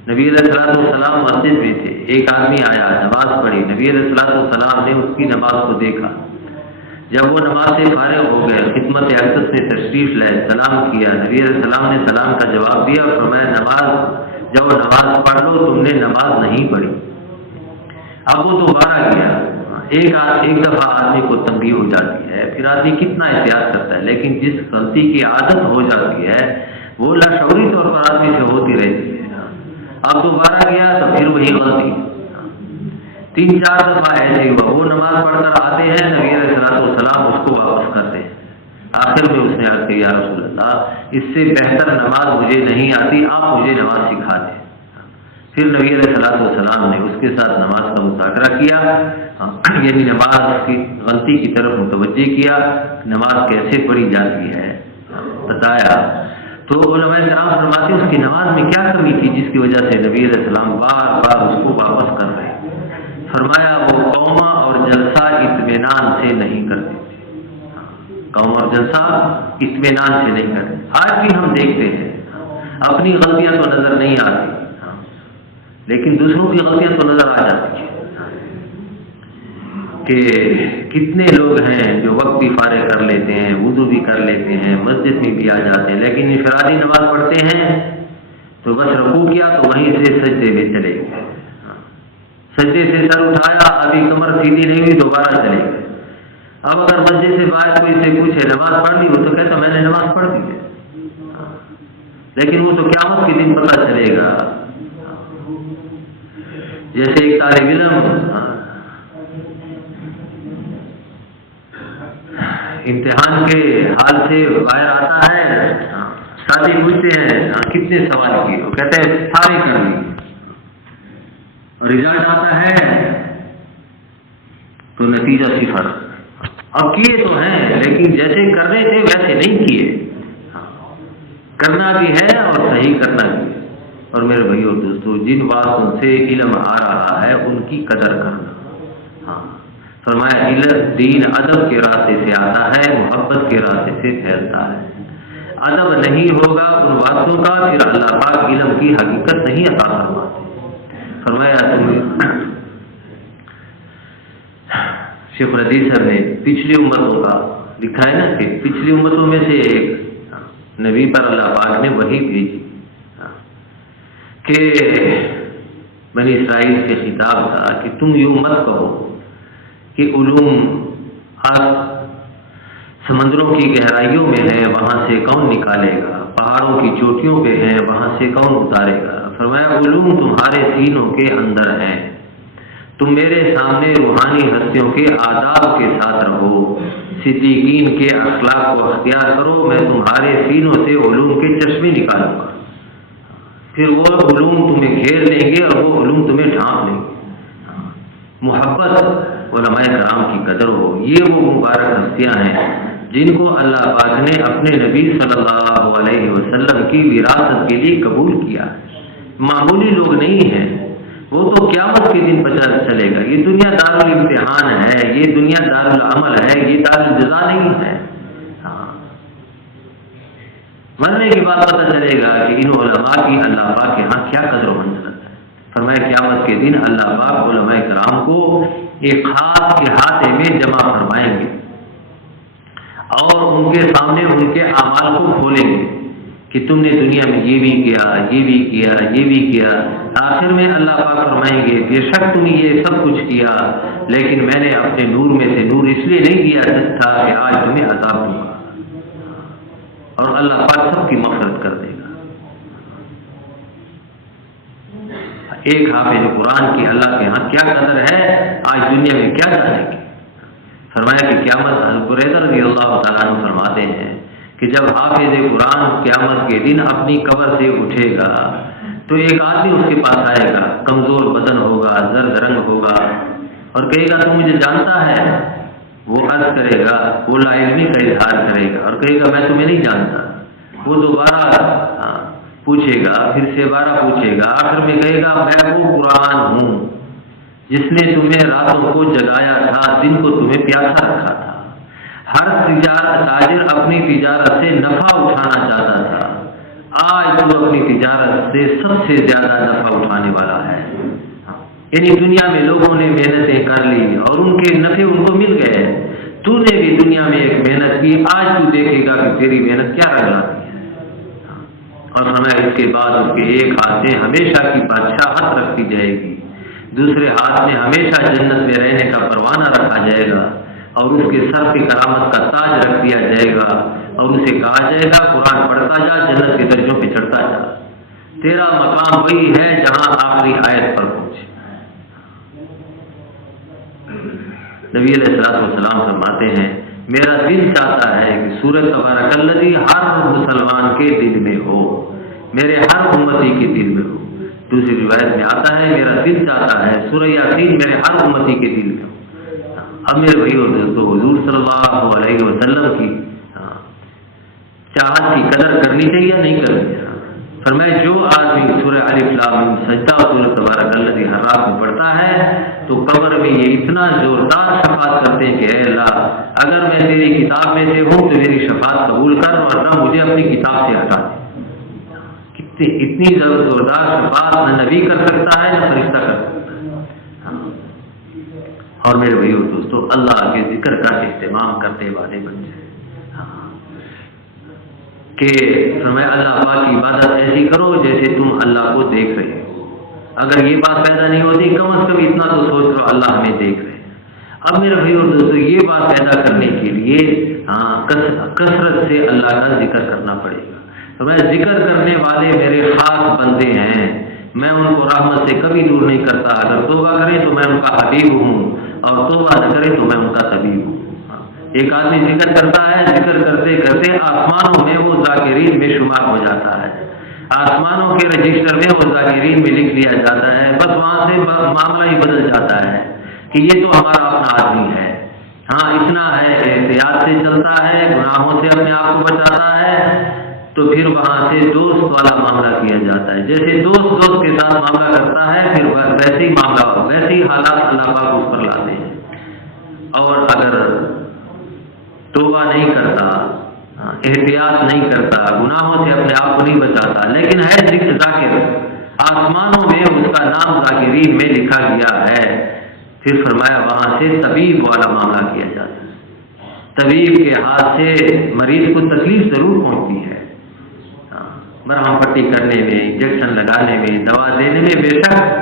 نبی علیہ الصلوۃ والسلام مسجد میں تھے، ایک آدمی آیا نماز پڑھی، نبی علیہ الصلوۃ والسلام نے اس کی نماز کو دیکھا، جب وہ نماز سے فارغ ہو گئے خدمت اقدس میں تشریف لائے، سلام کیا، نبی علیہ السلام نے سلام کا جواب دیا، فرمایا جب نماز پڑھ لو تم نے نماز نہیں پڑھی۔ اب وہ دوبارہ گیا، ایک دفعہ آدمی کو تنبیہ ہو جاتی ہے، پھر آدمی کتنا احتیاط کرتا ہے، لیکن جس غلطی کی عادت ہو جاتی ہے وہ لاشعوری طور پر آدمی سے ہوتی رہتی ہے۔ اب دوبارہ گیا تو پھر وہی غلطی، 3-4 دفعہ ایسے ہوا، وہ نماز پڑھ کر آتے ہیں، نبی علیہ الصلوۃ والسلام اس کو واپس کرتے ہیں۔ آخر میں اس نے عرض کیا یا رسول اللہ اس سے بہتر نماز مجھے نہیں آتی، آپ مجھے نماز سکھا دیں۔ پھر نبی علیہ الصلوۃ والسلام نے اس کے ساتھ نماز کا مذاکرہ کیا، یعنی نماز کی غلطی کی طرف متوجہ کیا، نماز کیسے پڑھی جاتی ہے بتایا۔ تو علماء کرام فرماتے ہیں اس کی نماز میں کیا کمی تھی جس کی وجہ سے نبی علیہ السلام بار بار اس کو واپس کر رہے ہیں۔ فرمایا وہ قوما اور جلسہ اطمینان سے نہیں کرتے تھے، قوم اور جلسہ اطمینان سے نہیں کرتے. آج بھی ہم دیکھتے ہیں اپنی غلطیاں تو نظر نہیں آتی لیکن دوسروں کی غلطیاں تو نظر آ جاتی ہیں کہ کتنے لوگ ہیں جو وقت بھی فارغ کر لیتے ہیں, وضو بھی کر لیتے ہیں, مسجد میں بھی آ جاتے ہیں, لیکن انفرادی نماز پڑھتے ہیں تو بس رکوع کیا تو وہیں سے سجدے میں چلے گئے, سجدے سے سر اٹھایا ابھی کمر سیدھی نہیں ہوئی دوبارہ چلے گئے. اب اگر مسجد سے باہر کوئی سے پوچھے نماز پڑھ لی, وہ تو کہتا میں نے نماز پڑھ دی ہے, لیکن وہ تو قیامت کے دن پتہ چلے گا. جیسے ایک طالب علم امتحان کے حال سے باہر آتا ہے, ساتھی پوچھتے ہیں کتنے سوال کیے, وہ کہتے ہیں سارے کر لیے. رزلٹ آتا ہے تو نتیجہ 0. اب کیے تو ہیں لیکن جیسے کرنے تھے ویسے نہیں کیے. کرنا بھی ہے اور صحیح کرنا بھی ہے. اور میرے بھائی اور دوستو, جن باتوں سے علم آ رہا ہے ان کی قدر کرنا. فرمایا دین ادب کے راستے سے آتا ہے, محبت کے راستے سے پھیلتا ہے. ادب نہیں ہوگا ان باتوں کا پھر اللہ پاک علم کی حقیقت نہیں عطا فرماتے. فرمایا شیخ الحدیث صاحب نے پچھلی امتوں کا لکھا ہے نا کہ پچھلی امتوں میں سے ایک نبی پر اللہ پاک نے وحی بھیجی کہ بنی اسرائیل سے خطاب تھا کہ تم یوں مت کہو کہ علوم سمندروں کی گہرائیوں میں ہے وہاں سے کون نکالے گا, پہاڑوں کی چوٹیوں پہ ہیں وہاں سے کون اتارے گا. فرمایا علوم تمہارے سینوں کے اندر ہیں, تم میرے سامنے روحانی ہستیوں کے آداب کے ساتھ رہو, صدیقین کے اخلاق کو اختیار کرو, میں تمہارے سینوں سے علوم کے چشمے نکالوں گا, پھر وہ علوم تمہیں گھیر لیں گے اور وہ علوم تمہیں ڈھانپ لیں گے. محبت علماء کرام کی قدر ہو. یہ وہ مبارک ہستیاں ہیں جن کو اللہ پاک نے اپنے نبی صلی اللہ علیہ وسلم کی وراثت کے لیے قبول کیا. معمولی لوگ نہیں ہیں, وہ تو قیامت کے دن پتہ چلے گا. یہ دنیا دارالامتحان ہے, یہ دنیا دارالعمل ہے, یہ دارالجزا نہیں ہے. مرنے کے بعد پتہ چلے گا کہ ان علماء کی اللہ پاک کے ہاں کیا قدر و منزلت ہے. فرمایا قیامت کے دن اللہ پاک علماء کرام کو ایک خاص احاطے میں جمع فرمائیں گے اور ان کے سامنے ان کے اعمال کو کھولیں گے کہ تم نے دنیا میں یہ بھی کیا, یہ بھی کیا, یہ بھی کیا. آخر میں اللہ پاک فرمائیں گے بے شک تم نے یہ سب کچھ کیا, لیکن میں نے اپنے نور میں سے نور اس لیے نہیں دیا تھا کہ آج تمہیں عذاب دوں گا, اور اللہ پاک سب کی مغفرت کر دے گا. ایک حافظ قرآن کی اللہ کے ہاں کیا قدر ہے, آج دنیا میں کیا جانے کی. فرمایا کہ قیامت حضرت بریدہ رضی اللہ تعالیٰ عنہ فرماتے ہیں کہ جب حافظ قرآن قیامت کے دن اپنی قبر سے اٹھے گا تو ایک آدمی اس کے پاس آئے گا, کمزور بدن ہوگا, زرد رنگ ہوگا, اور کہے گا تو مجھے جانتا ہے. وہ عرض کرے گا, وہ لا علمی کا اظہار کرے گا اور کہے گا میں تمہیں نہیں جانتا. وہ دوبارہ پوچھے گا, پھر سے بارہ پوچھے گا, آخر میں کہے گا میں وہ قرآن ہوں جس نے تمہیں راتوں کو جگایا تھا, دن کو تمہیں پیاسا رکھا تھا. ہر تاجر اپنی تجارت سے نفع اٹھانا چاہتا تھا, آج تو اپنی تجارت سے سب سے زیادہ نفع اٹھانے والا ہے. یعنی دنیا میں لوگوں نے محنتیں کر لی اور ان کے نفع ان کو مل گئے. تو نے بھی دنیا میں ایک محنت کی, آج تو دیکھے گا کہ تیری محنت کیا رہلاتی ہے. اور ہمیں اس کے بعد اس کے ایک ہاتھ سے ہمیشہ کی بادشاہت رکھی جائے گی, دوسرے ہاتھ میں ہمیشہ جنت میں رہنے کا پروانہ رکھا جائے گا, اور اس کے سر پہ کرامت کا تاج رکھ دیا جائے گا, اور اسے کہا جائے گا قرآن پڑھتا جا, جنت کے درجوں پہ چڑھتا جا, تیرا مقام وہی ہے جہاں آخری آیت پر پہنچے. نبی علیہ السلام فرماتے ہیں میرا دل چاہتا ہے کہ سورۃ تبارک الذی ہر مسلمان کے دل میں ہو, میرے ہر امتی کے دل میں ہو. دوسری روایت میں آتا ہے میرا دل چاہتا ہے سورہ یاسین میرے ہر امتی کے دل میں ہو. اب میرے بھائی اور دوستو, حضور صلی اللہ علیہ وسلم کی چاہت کی قدر کرنی چاہیے یا نہیں کرنی چاہیے. فرمایا جو آدمی سورہ الف لام میم سجدہ سورۃ تبارک الذی ہر رات میں پڑھتا ہے تو قبر میں یہ اتنا زوردار شفاعت کرتے ہیں کہ اے اللہ اگر میں تیری کتاب میں سے ہوں تو میری شفاعت قبول کر اور نہ مجھے اپنی کتاب سے ہٹا دے۔ اتنی زوردار شفاعت نہ نبی کر سکتا ہے نہ فرشتہ کر سکتا ہے۔ اور میرے بھائیو دوستو، اللہ کے ذکر کا اہتمام کرنے والے بن جائیں کہ فرمایا اللہ پاک کی عبادت ایسی کرو جیسے تم اللہ کو دیکھ رہے ہو۔ اگر یہ بات پیدا نہیں ہوتی کم از کم اتنا تو سوچ کرو اللہ ہمیں دیکھ رہے ہیں۔ اب میرے بھائیو دوستو، یہ بات پیدا کرنے کے لیے کثرت سے اللہ کا ذکر کرنا پڑے گا۔ فرمایا ذکر کرنے والے میرے خاص بندے ہیں، میں ان کو رحمت سے کبھی دور نہیں کرتا۔ اگر توبہ کریں تو میں ان کا حبیب ہوں اور توبہ نہ کریں تو میں ان کا طبیب ہوں۔ ایک آدمی ذکر کرتا ہے، ذکر کرتے کرتے آسمانوں میں وہ ذاکرین میں شمار ہو جاتا ہے، آسمانوں کے رجسٹر میں وہ ذاکرین میں لکھ لیا جاتا ہے۔ بس وہاں سے معاملہ ہی بدل جاتا ہے کہ یہ تو ہمارا اپنا آدمی ہے، ہاں اتنا ہے احتیاط سے چلتا ہے، گناہوں سے اپنے آپ کو بچاتا ہے، تو پھر وہاں سے دوست والا معاملہ کیا جاتا ہے۔ جیسے دوست کے ساتھ معاملہ کرتا ہے پھر ویسے ہی معاملہ ویسے ہی حالات اللہ پاک اس پر لاتے ہیں۔ اور اگر توبہ نہیں کرتا، احتیاط نہیں کرتا، گناہوں سے اپنے آپ کو نہیں بچاتا، لیکن ہے ذاکر، آسمانوں میں اس کا نام ذاکرین میں لکھا گیا ہے، پھر فرمایا وہاں سے طبیب والا معاملہ کیا جاتا ہے۔ طبیب کے ہاتھ سے مریض کو تکلیف ضرور پہنچتی ہے، مرہم پٹی کرنے میں، انجیکشن لگانے میں، دوا دینے میں بے شک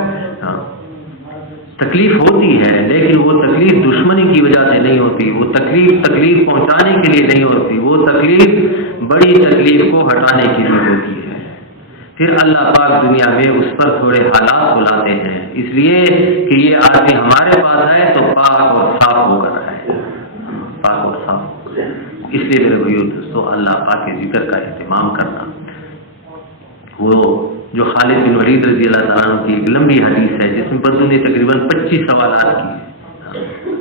تکلیف ہوتی ہے، لیکن وہ تکلیف دشمنی کی وجہ سے نہیں ہوتی، وہ تکلیف پہنچانے کے لیے نہیں ہوتی، وہ تکلیف بڑی تکلیف کو ہٹانے کے لیے ہوتی ہے۔ پھر اللہ پاک دنیا میں اس پر تھوڑے حالات کو لاتے ہیں، اس لیے کہ یہ آدمی ہمارے پاس ہے تو پاک اور صاف ہو کر ہے، پاک اور صاف ہو کر۔ اس لیے میرے بھائیو دوستو، اللہ پاک کے ذکر کا اہتمام کرنا، وہ جو خالد بن ولید رضی اللہ تعالیٰ عنہ کی ایک لمبی حدیث ہے جس میں بندوں نے تقریباً 25 سوالات کیے،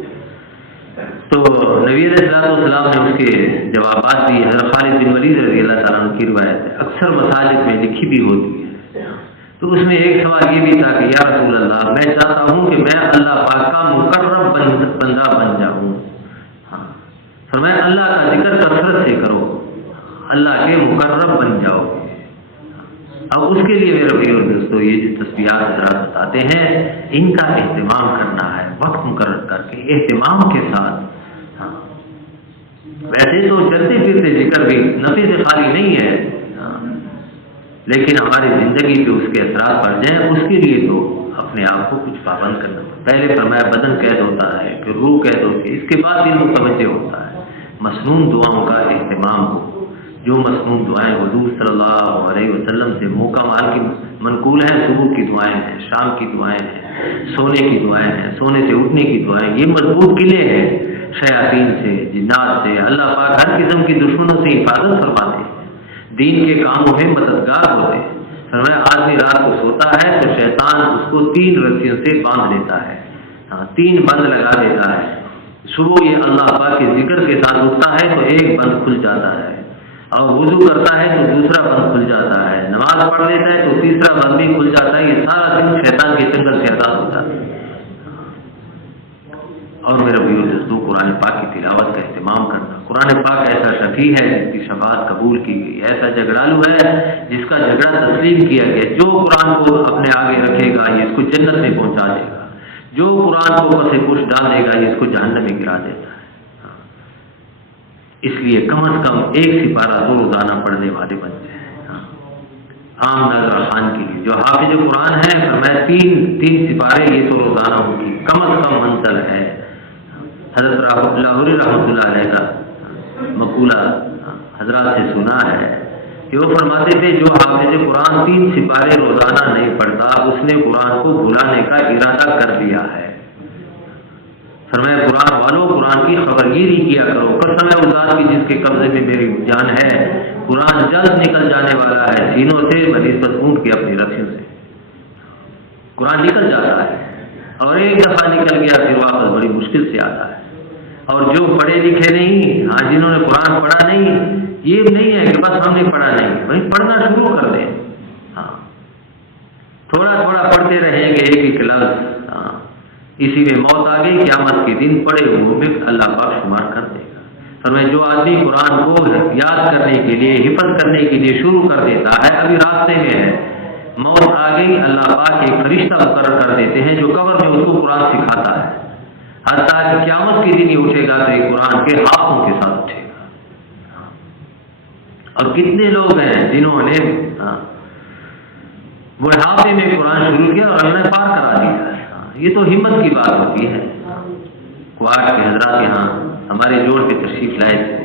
تو نبی علیہ السلام نے اس کے جوابات دیے۔ حضرت خالد بن ولید رضی اللہ تعالیٰ عنہ کی روایت ہے، اکثر مساجد میں لکھی بھی ہوتی ہے، تو اس میں ایک سوال یہ بھی تھا کہ یا رسول اللہ، میں چاہتا ہوں کہ میں اللہ پاک کا مقرب بندہ بن جاؤں۔ فرمایا اللہ کا ذکر کثرت سے کرو، اللہ کے مقرب بن جاؤ۔ اب اس کے لیے میرے بھائیو دوستو، یہ جو تسبیحات حضرات بتاتے ہیں ان کا اہتمام کرنا ہے، وقت مقرر کر کے اہتمام کے ساتھ۔ ویسے تو چلتے پھرتے ذکر بھی نفع سے خالی نہیں ہے، لیکن ہماری زندگی پہ اس کے اثرات پڑ جائیں، اس کے لیے تو اپنے آپ کو کچھ پابند کرنا پڑتا۔ پہلے فرمایا بدن قید ہوتا ہے، پھر روح قید ہوتی ہے، اس کے بعد دل متوجہ ہوتا ہے۔ مسنون دعاؤں کا اہتمام ہو، جو مسنون دعائیں حضور صلی اللہ علیہ وسلم سے موقع مال کی منقول ہیں، صبح کی دعائیں ہیں، شام کی دعائیں ہیں، سونے کی دعائیں ہیں، سونے سے اٹھنے کی دعائیں، یہ مضبوط قلعے ہیں شیاطین سے، جنات سے۔ اللہ پاک ہر قسم کی دشمنوں سے حفاظت فرماتے ہیں، دین کے کاموں میں مددگار ہوتے ہیں۔ فرمایا آدمی رات کو سوتا ہے تو شیطان اس کو 3 رسیوں سے باندھ لیتا ہے، 3 بند لگا دیتا ہے۔ صبح یہ اللہ پاک کے ذکر کے ساتھ اٹھتا ہے تو ایک بند کھل جاتا ہے، اور وضو کرتا ہے تو دوسرا بند کھل جاتا ہے، نماز پڑھ لیتا ہے تو تیسرا بند بھی کھل جاتا ہے۔ یہ سارا دن شیطان کے چنگل سے آزاد ہوتا ہے۔ اور میرے بھائیو دوستو، قرآن پاک کی تلاوت کا اہتمام کرنا۔ قرآن پاک ایسا شفیع ہے جس کی شفاعت قبول کی گئی، ایسا جھگڑالو ہے جس کا جھگڑا تسلیم کیا گیا۔ جو قرآن کو اپنے آگے رکھے گا یہ اس کو جنت میں پہنچا دے گا، جو قرآن کو پس پوش ڈال دے گا یہ اس کو جہنم میں گرا دیتا ہے۔ اس لیے کم از کم 1 سپارہ تو روزانہ پڑھنے والے بن جائیں۔ عام ناظرہ خان کے لیے جو حافظ قرآن ہے، فرمایا 3 سپارے یہ تو روزانہ ہوگی، کم از کم منزل ہے۔ حضرت لاہوری رحمۃ اللہ علیہ کا مقولہ حضرات سے سنا ہے کہ وہ فرماتے تھے جو حافظ قرآن 3 سپارے روزانہ نہیں پڑھتا اس نے قرآن کو بھلانے کا ارادہ کر لیا ہے۔ فرمایا قرآن والوں، قرآن کی خبرگیری کیا کرو، قسم ہے اس ذات کی جس کے قبضے میں میری جان ہے، قرآن جلد نکل جانے والا ہے سینوں سے بنسبت اونٹ کی اپنی رسیوں سے۔ قرآن نکل جاتا ہے اور ایک دفعہ نکل گیا پھر واپس بڑی مشکل سے آتا ہے۔ اور جو پڑھے لکھے نہیں، جنہوں نے قرآن پڑھا نہیں، یہ نہیں ہے کہ بس ہم نے پڑھا نہیں، بھائی پڑھنا شروع کر دیں، پڑھتے رہیں گے ایک ایک لفظ، اسی میں موت آ گئی، قیامت کے دن پڑے ہوئے میں اللہ پاک شمار کر دے گا۔ فرمایا جو آدمی قرآن کو یاد کرنے کے لیے، حفظ کرنے کے لیے شروع کر دیتا ہے، ابھی راستے میں ہے، موت آ گئی، اللہ پاک ایک فرشتہ مقرر کر دیتے ہیں جو قبر میں اس کو قرآن سکھاتا ہے، حتیٰ کہ قیامت کے دن ہی اٹھے گا تو یہ قرآن کے ہاتھوں کے ساتھ اٹھے گا۔ اور کتنے لوگ ہیں جنہوں نے بڑھاپے میں قرآن شروع کیا اور اللہ نے پار کرا دیا۔ یہ تو ہمت کی بات ہوتی ہے۔ کوارٹ کے حضرات یہاں ہمارے جوڑ پہ تشریف لائے تھے،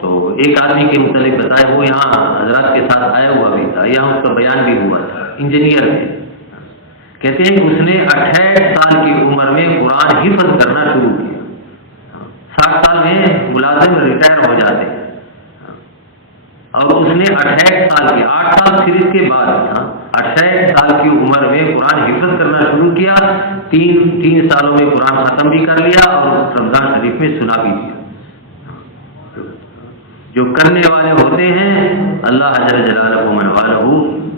تو ایک آدمی کے متعلق بتایا، وہ یہاں حضرات کے ساتھ آیا ہوا بھی تھا، یہاں اس کا بیان بھی ہوا تھا، انجینئر ہے۔ کہتے ہیں کہ اس نے 28 سال کی عمر میں قرآن حفظ کرنا شروع کیا۔ 60 سال میں ملازم ریٹائر ہو جاتے ہیں، اور اس نے 28 سال کی 8 سال پھر اس کے بعد 28 سال کی عمر میں قرآن حفظ کرنا شروع کیا، تین سالوں میں قرآن ختم بھی کر لیا اور رمضان شریف میں سنا بھی دیا۔ جو کرنے والے ہوتے ہیں اللہ جل جلالہ والہ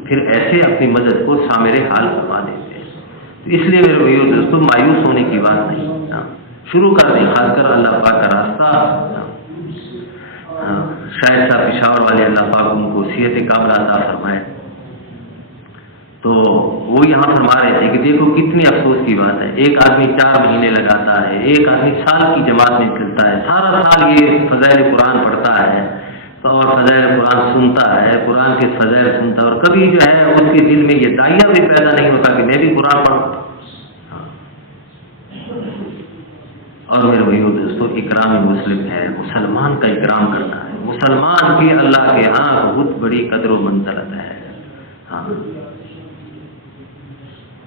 پھر ایسے اپنی مدد کو شامل حال فرما دیتے ہیں۔ اس لیے میرے بھائیو دوستوں، مایوس ہونے کی بات نہیں، شروع کر دیں، خاص کر اللہ پاک کا راستہ۔ شاید صاحب پشاور والے اللہ پاک ان کو صحت کاملہ عطا فرمائے، تو وہ یہاں فرما رہے تھے کہ دیکھو کتنی افسوس کی بات ہے، ایک آدمی 4 مہینے لگاتا ہے، ایک آدمی سال کی جماعت میں چلتا ہے، سارا سال یہ فضائل قرآن پڑھتا ہے اور فضائل قرآن سنتا ہے، قرآن کے فضائل سنتا ہے، اور کبھی جو ہے اس کے دل میں یہ داعیہ بھی پیدا نہیں ہوتا کہ میں بھی قرآن پڑھوں۔ اور میرے بھائیو دوستوں، اکرام مسلم ہے، مسلمان کا اکرام کرنا ہے، مسلمان کی اللہ کے ہاں بہت بڑی قدر و منزلت ہے۔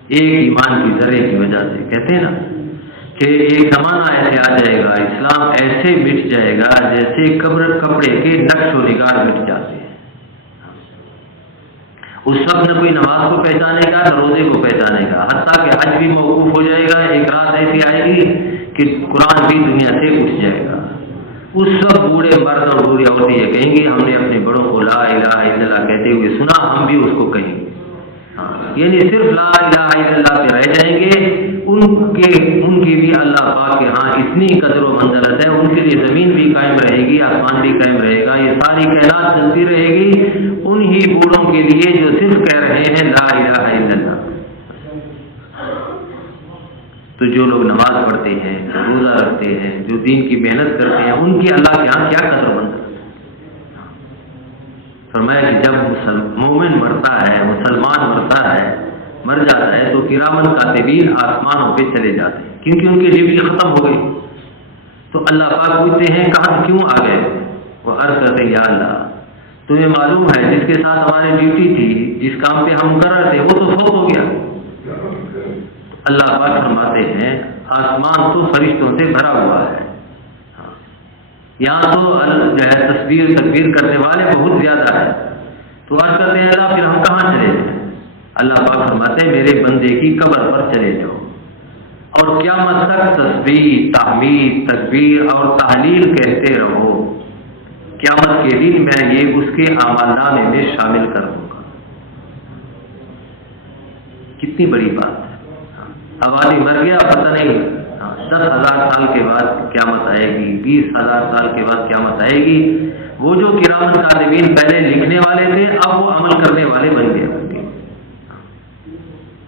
ایک ایمان کی ذرے کی وجہ سے کہتے ہیں نا کہ ایک زمانہ ایسے آ جائے گا، اسلام ایسے مٹ جائے گا جیسے کپڑے کے نقش و نگار مٹ جاتے ہیں۔ اس وقت نہ کوئی نماز کو پہچانے گا نہ روزے کو پہچانے گا، حتیٰ کہ حج بھی موقوف ہو جائے گا۔ ایک رات ایسی آئے گی کہ قرآن بھی دنیا سے اٹھ جائے گا۔ اس وقت بوڑھے مرد اور بوڑھی عورتیں یہ کہیں گی ہم نے اپنے بڑوں کو لا الہ الا اللہ کہتے ہوئے سنا، ہم بھی اس کو کہیں گے۔ یعنی صرف لا الہ الا اللہ پہ رہ جائیں گے۔ ان کی بھی اللہ پاک کے ہاں اتنی قدر و منزلت ہے، ان کے لیے زمین بھی قائم رہے گی، آسمان بھی قائم رہے گا، یہ ساری کائنات چلتی رہے گی انہی بوڑھوں کے لیے جو صرف کہہ رہے ہیں لا الہ الا اللہ۔ تو جو لوگ نماز پڑھتے ہیں، جو روزہ رکھتے ہیں، جو دین کی محنت کرتے ہیں، ان کی اللہ کے ہاں کیا قدر و منزلت ہے۔ فرمایا کہ جب مومن مرتا ہے، مسلمان مرتا ہے، مر جاتا ہے، تو کرامن کاتبین آسمانوں پہ چلے جاتے ہیں کیونکہ ان کی ڈیوٹی ختم ہو گئی۔ تو اللہ پاک پوچھتے ہیں کہاں کیوں آ گئے؟ وہ عرض کرتے ہیں یا اللہ تمہیں معلوم ہے جس کے ساتھ ہماری ڈیوٹی تھی، جس کام پہ ہم مقرر تھے، وہ تو فوت ہو گیا۔ اللہ پاک فرماتے ہیں آسمان تو فرشتوں سے بھرا ہوا ہے، یہاں تو جو ہے تصویر تکبیر کرنے والے بہت زیادہ ہے، تو عرض کرتے ہیں اللہ پھر ہم کہاں چلے جائیں؟ اللہ پاک فرماتے ہیں میرے بندے کی قبر پر چلے جاؤ، اور قیامت تک تسبیح، تحمید، تکبیر اور تحلیل کہتے رہو، قیامت کے دن میں یہ اس کے اعمال نامے میں شامل کر دوں گا۔ کتنی بڑی بات ہے۔ اب آدمی مر گیا پتہ نہیں 10,000 سال کے بعد قیامت آئے گی، 20,000 سال کے بعد قیامت آئے گی، وہ جو کرام کاتبین پہلے لکھنے والے تھے اب وہ عمل کرنے والے بن گئے ہوں گے۔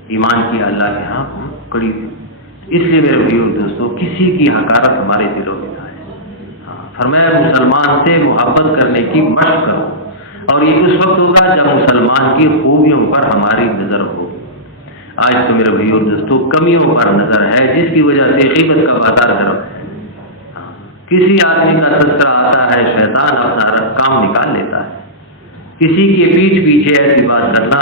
ایمان کی اللہ کے ہاں کڑی۔ اس لیے میرے بھائیو دوستو کسی کی حقارت ہمارے دلوں میں نہ ہے۔ فرمایا مسلمان سے محبت کرنے کی مشق کرو، اور یہ اس وقت ہوگا جب مسلمان کی خوبیوں پر ہماری نظر ہوگی۔ آج تو میرے بھائیو دوستو کمیوں پر نظر ہے، جس کی وجہ سے غیبت کا بازار گرم ہے۔ کسی آدمی کا تذکرہ آتا ہے، شیطان اپنا کام نکال لیتا ہے۔ کسی کے پیچھے ایسی بات کرنا،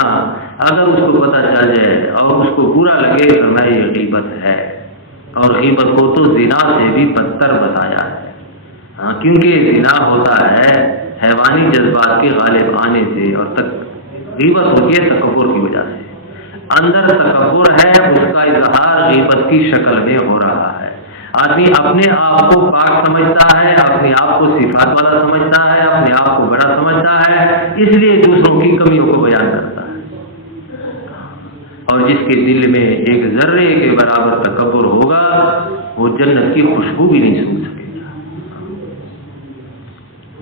اگر اس کو پتہ چل جائے اور اس کو برا لگے تو میں یہ غیبت ہے، اور غیبت کو تو زنا سے بھی بدتر بتایا ہے۔ کیونکہ زنا ہوتا ہے حیوانی جذبات کے غالب آنے سے، اور غیبت ہوتی ہے تکبر کی وجہ سے۔ اندر تکبر ہے، اس کا اظہار غیبت کی شکل میں ہو رہا ہے۔ آدمی اپنے آپ کو پاک سمجھتا ہے، اپنے آپ کو صفات والا سمجھتا ہے، اپنے آپ کو بڑا سمجھتا ہے، اس لیے دوسروں کی کمیوں کو بیان کرتا ہے، اور جس کے دل میں ایک ذرے کے برابر تکبر ہوگا وہ جنت کی خوشبو بھی نہیں سونگھ سکے گا۔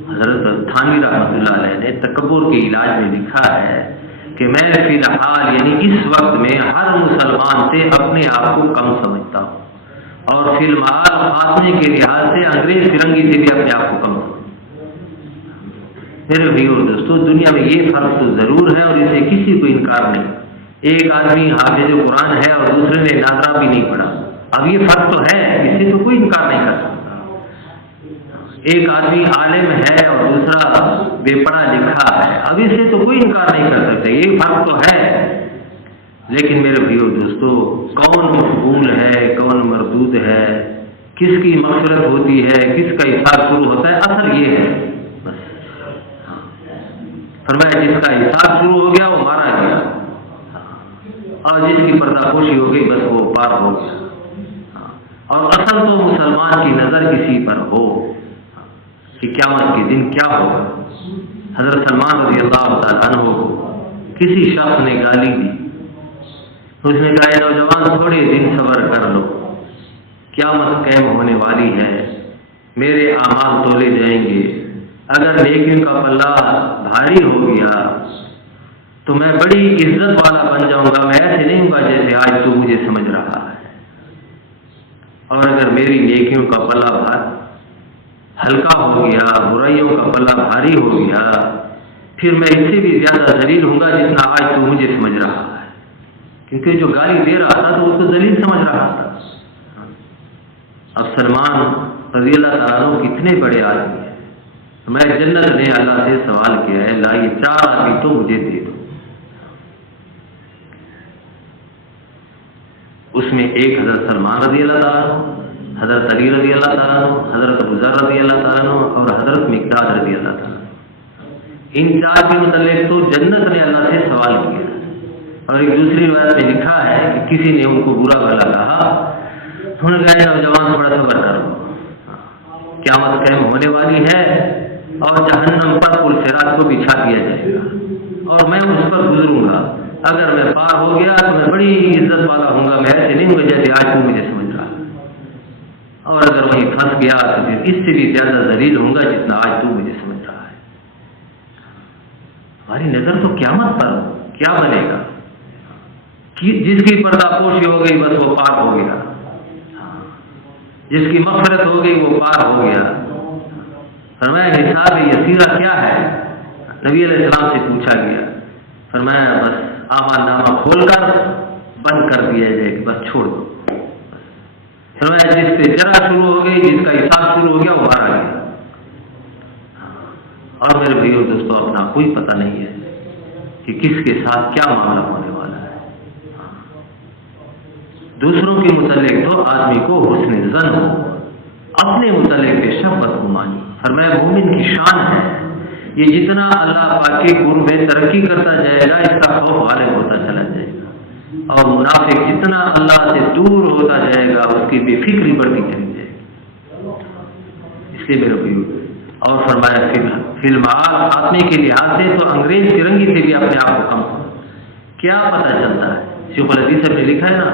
حضرت تھانوی رحمۃ اللہ علیہ نے تکبر کے علاج میں لکھا ہے کہ میں فی الحال یعنی اس وقت میں ہر مسلمان سے اپنے آپ کو کم سمجھتا ہوں، اور فی المعال خاتمے کے لحاظ سے انگریز فرنگی سے بھی اپنے آپ کو کم سمجھتا ہوں۔ میرے بھائیو اور دوستو، دنیا میں یہ فرق تو ضرور ہے اور اسے کسی کو انکار نہیں۔ ایک آدمی حافظ قرآن ہے اور دوسرے نے ناظرہ بھی نہیں پڑھا، اب یہ فرق تو ہے، اسے تو کوئی انکار نہیں کر سکتا۔ ایک آدمی عالم ہے اور دوسرا بے پڑھا لکھا ہے، اب اسے تو کوئی انکار نہیں کر سکتا، یہ فرق تو ہے۔ لیکن میرے بھائیو دوستو، کون مقبول ہے کون مردود ہے، کس کی مغفرت ہوتی ہے، کس کا حساب شروع ہوتا ہے، اصل یہ ہے بس۔ فرمایا جس کا حساب شروع ہو گیا وہ مارا گیا، اور جس کی پردہ پوشی ہو گئی بس وہ پار ہو گیا۔ اور اصل تو مسلمان کی نظر اسی پر ہو کہ قیامت کے دن کیا ہوگا۔ حضرت سلمان رضی اللہ تعالیٰ عنہ کو کسی شخص نے گالی دی، اس نے کہا اے نوجوان تھوڑے دن صبر کر لو، قیامت قائم ہونے والی ہے، میرے اعمال تولے جائیں گے، اگر نیکیوں کا پلہ بھاری ہو گیا تو میں بڑی عزت والا بن جاؤں گا، میں ایسے نہیں ہوں گا جیسے آج تو مجھے سمجھ رہا ہے، اور اگر میری نیکیوں کا پلہ ہلکا ہو گیا، برائیوں کا پلہ بھاری ہو گیا، پھر میں اس سے بھی زیادہ ذلیل ہوں گا جتنا آج تو مجھے سمجھ رہا ہے، کیونکہ جو گالی دے رہا تھا تو اس کو ذلیل سمجھ رہا تھا۔ اب سلمان رضی اللہ تعالیٰ عنہ کتنے بڑے آدمی ہیں، میں جنت نے اللہ سے سوال کیا ہے لا یہ 4 آدمی تو مجھے دے دو۔ اس میں ایک حضرت سلمان رضی اللہ تعالیٰ عنہ، حضرت علی رضی اللہ تعالیٰ عنہ، حضرت ابو ذر رضی اللہ تعالیٰ عنہ اور حضرت مقداد رضی اللہ تعالیٰ عنہ۔ ان 4 کے متعلق تو جنت نے اللہ سے سوال کیا، اور ایک دوسری روایت میں لکھا ہے کہ کسی نے ان کو برا بھلا کہا، انہوں نے کہا نوجوان تھوڑا صبر کرو، قیامت قائم ہونے والی ہے اور جہنم پر پل صراط کو بچھا دیا جائے گا اور میں اس پر گزروں گا، اگر میں پار ہو گیا تو میں بڑی عزت والا ہوں گا، میں ایسے نہیں ہوں گا جیسے آج تو مجھے سمجھ رہا، اور اگر وہیں پھنس گیا تو پھر اس سے بھی زیادہ ذلیل ہوں گا جتنا آج تو مجھے سمجھ رہا ہے۔ ہماری نظر تو قیامت پر کیا بنے گا، جس کی پردہ پوشی ہو گئی بس وہ پار ہو گیا، جس کی مغفرت ہو گئی وہ پار ہو گیا۔ فرمایا حساب یسیرہ کیا ہے، نبی علیہ السلام سے پوچھا گیا، فرمایا بس اعمال نامہ کھول کر بند کر دیا جائے کہ بس چھوڑ دو۔ فرمایا جس سے جرا شروع ہو گئی، جس کا حساب شروع ہو گیا وہ مارا گیا۔ اور میرے بھائیو دوستوں، اپنا کوئی پتہ نہیں ہے کہ کس کے ساتھ کیا معاملہ ہونے والا ہے۔ دوسروں کے متعلق تو آدمی کو حسن ظن ہو، اپنے متعلق بے شک بدگمانی۔ فرمایا مومن کی شان ہے، یہ جتنا اللہ پاک کے قرب میں ترقی کرتا جائے گا اس کا خوف غالب ہوتا چلا جائے گا، اور منافق جتنا اللہ سے دور ہوتا جائے گا اس کی بے فکری بڑھتی چلی جائے گی۔ اس لیے میرے بھائیو، اور فرمایا فی المعال خاتمے کے لحاظ سے تو انگریز فرنگی سے بھی اپنے آپ کو کم کیا پتہ چلتا ہے۔ شیخ الحدیث صاحب نے لکھا ہے نا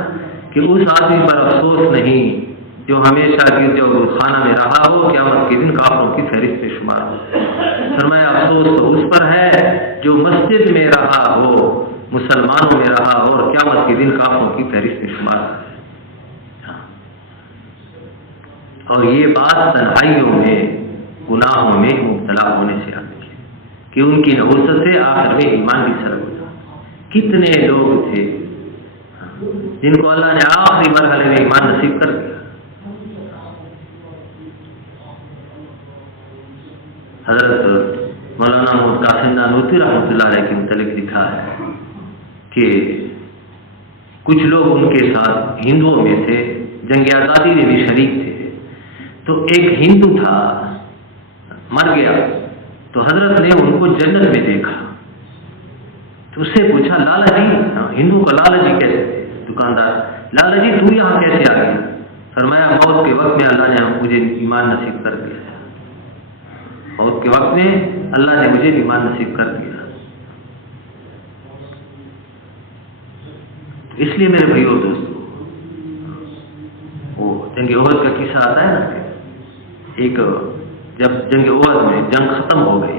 کہ اس آدمی پر افسوس نہیں جو ہمیشہ گرجا خانہ میں رہا ہو، قیامت کے دن کافروں کی فہرست میں شمار ہو۔ فرمایا افسوس تو اس پر ہے جو مسجد میں رہا ہو، مسلمانوں میں رہا ہو، اور قیامت کے دن کافروں کی فہرست میں شمار ہو۔ اور یہ بات تنہائیوں میں گناہوں میں مبتلا ہونے سے آتی ہے کہ ان کی نحوست سے آخر میں ایمان بھی سرگ ہو جاتا۔ کتنے لوگ تھے جن کو اللہ نے آخری مرحلے میں ایمان نصیب کر دیا۔ حضرت مولانا محمد قاسم نانوتوی رحمۃ اللہ علیہ کے متعلق لکھا ہے کہ کچھ لوگ ان کے ساتھ ہندوؤں میں سے جنگ آزادی میں بھی شریک تھے، تو ایک ہندو تھا مر گیا، تو حضرت نے ان کو جنت میں دیکھا، تو اس سے پوچھا لالا جی، ہندو کو لالا جی کہتے تھے دکاندار، لالا جی تو یہاں کیسے آ گئے؟ فرمایا موت کے وقت میں اللہ نے مجھے ایمان نصیب کر دیا ہے، موت کے وقت میں اللہ نے مجھے ایمان نصیب کر دیا۔ اس لیے میرے بھائیوں دوستوں، وہ جنگ احد کا قصہ آتا ہے نا، ایک جب جنگ احد میں جنگ ختم ہو گئی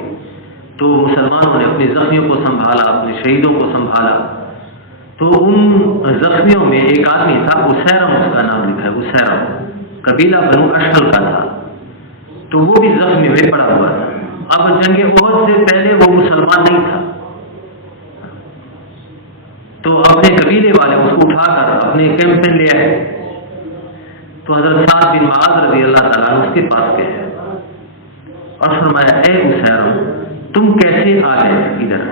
تو مسلمانوں نے اپنے زخمیوں کو سنبھالا، اپنے شہیدوں کو سنبھالا، تو ان زخمیوں میں ایک آدمی تھا، اسیرم اس کا نام لکھا ہے، اسیرم، قبیلہ بنو اشہل کا تھا، تو وہ بھی زخمی میں پڑا ہوا تھا۔ اب جنگ احد سے پہلے وہ مسلمان نہیں تھا، تو اپنے قبیلے والے اس کو اٹھا کر اپنے کیمپ میں لے آئے، تو حضرت سعد بن معاذ رضی اللہ تعالیٰ عنہ اس کے پاس گئے اور فرمایا، اے اسیرم، تم کیسے آ گئے ادھر؟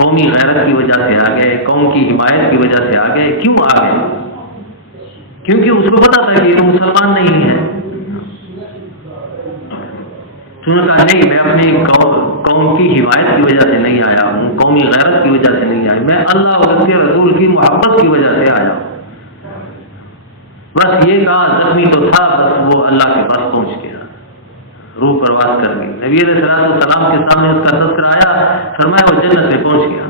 قومی غیرت کی وجہ سے آ گئے، قوم کی حمایت کی وجہ سے آ گئے، کیوں آ گئے؟ کیونکہ اس کو پتا تھا کہ یہ تو مسلمان نہیں ہے۔ تو نے کہا نہیں، میں اپنی قوم کی حمایت کی وجہ سے نہیں آیا ہوں، قومی غیرت کی وجہ سے نہیں آیا، میں اللہ اور اس کے رسول کی محبت کی وجہ سے آیا ہوں۔ بس یہ کہا، زخمی تو تھا، بس وہ اللہ کے پاس پہنچ گیا، روح پرواز کر گئی۔ نبی علیہ السلام کے سامنے اس کا تذکرہ آیا، فرمایا وہ جنت میں پہنچ گیا۔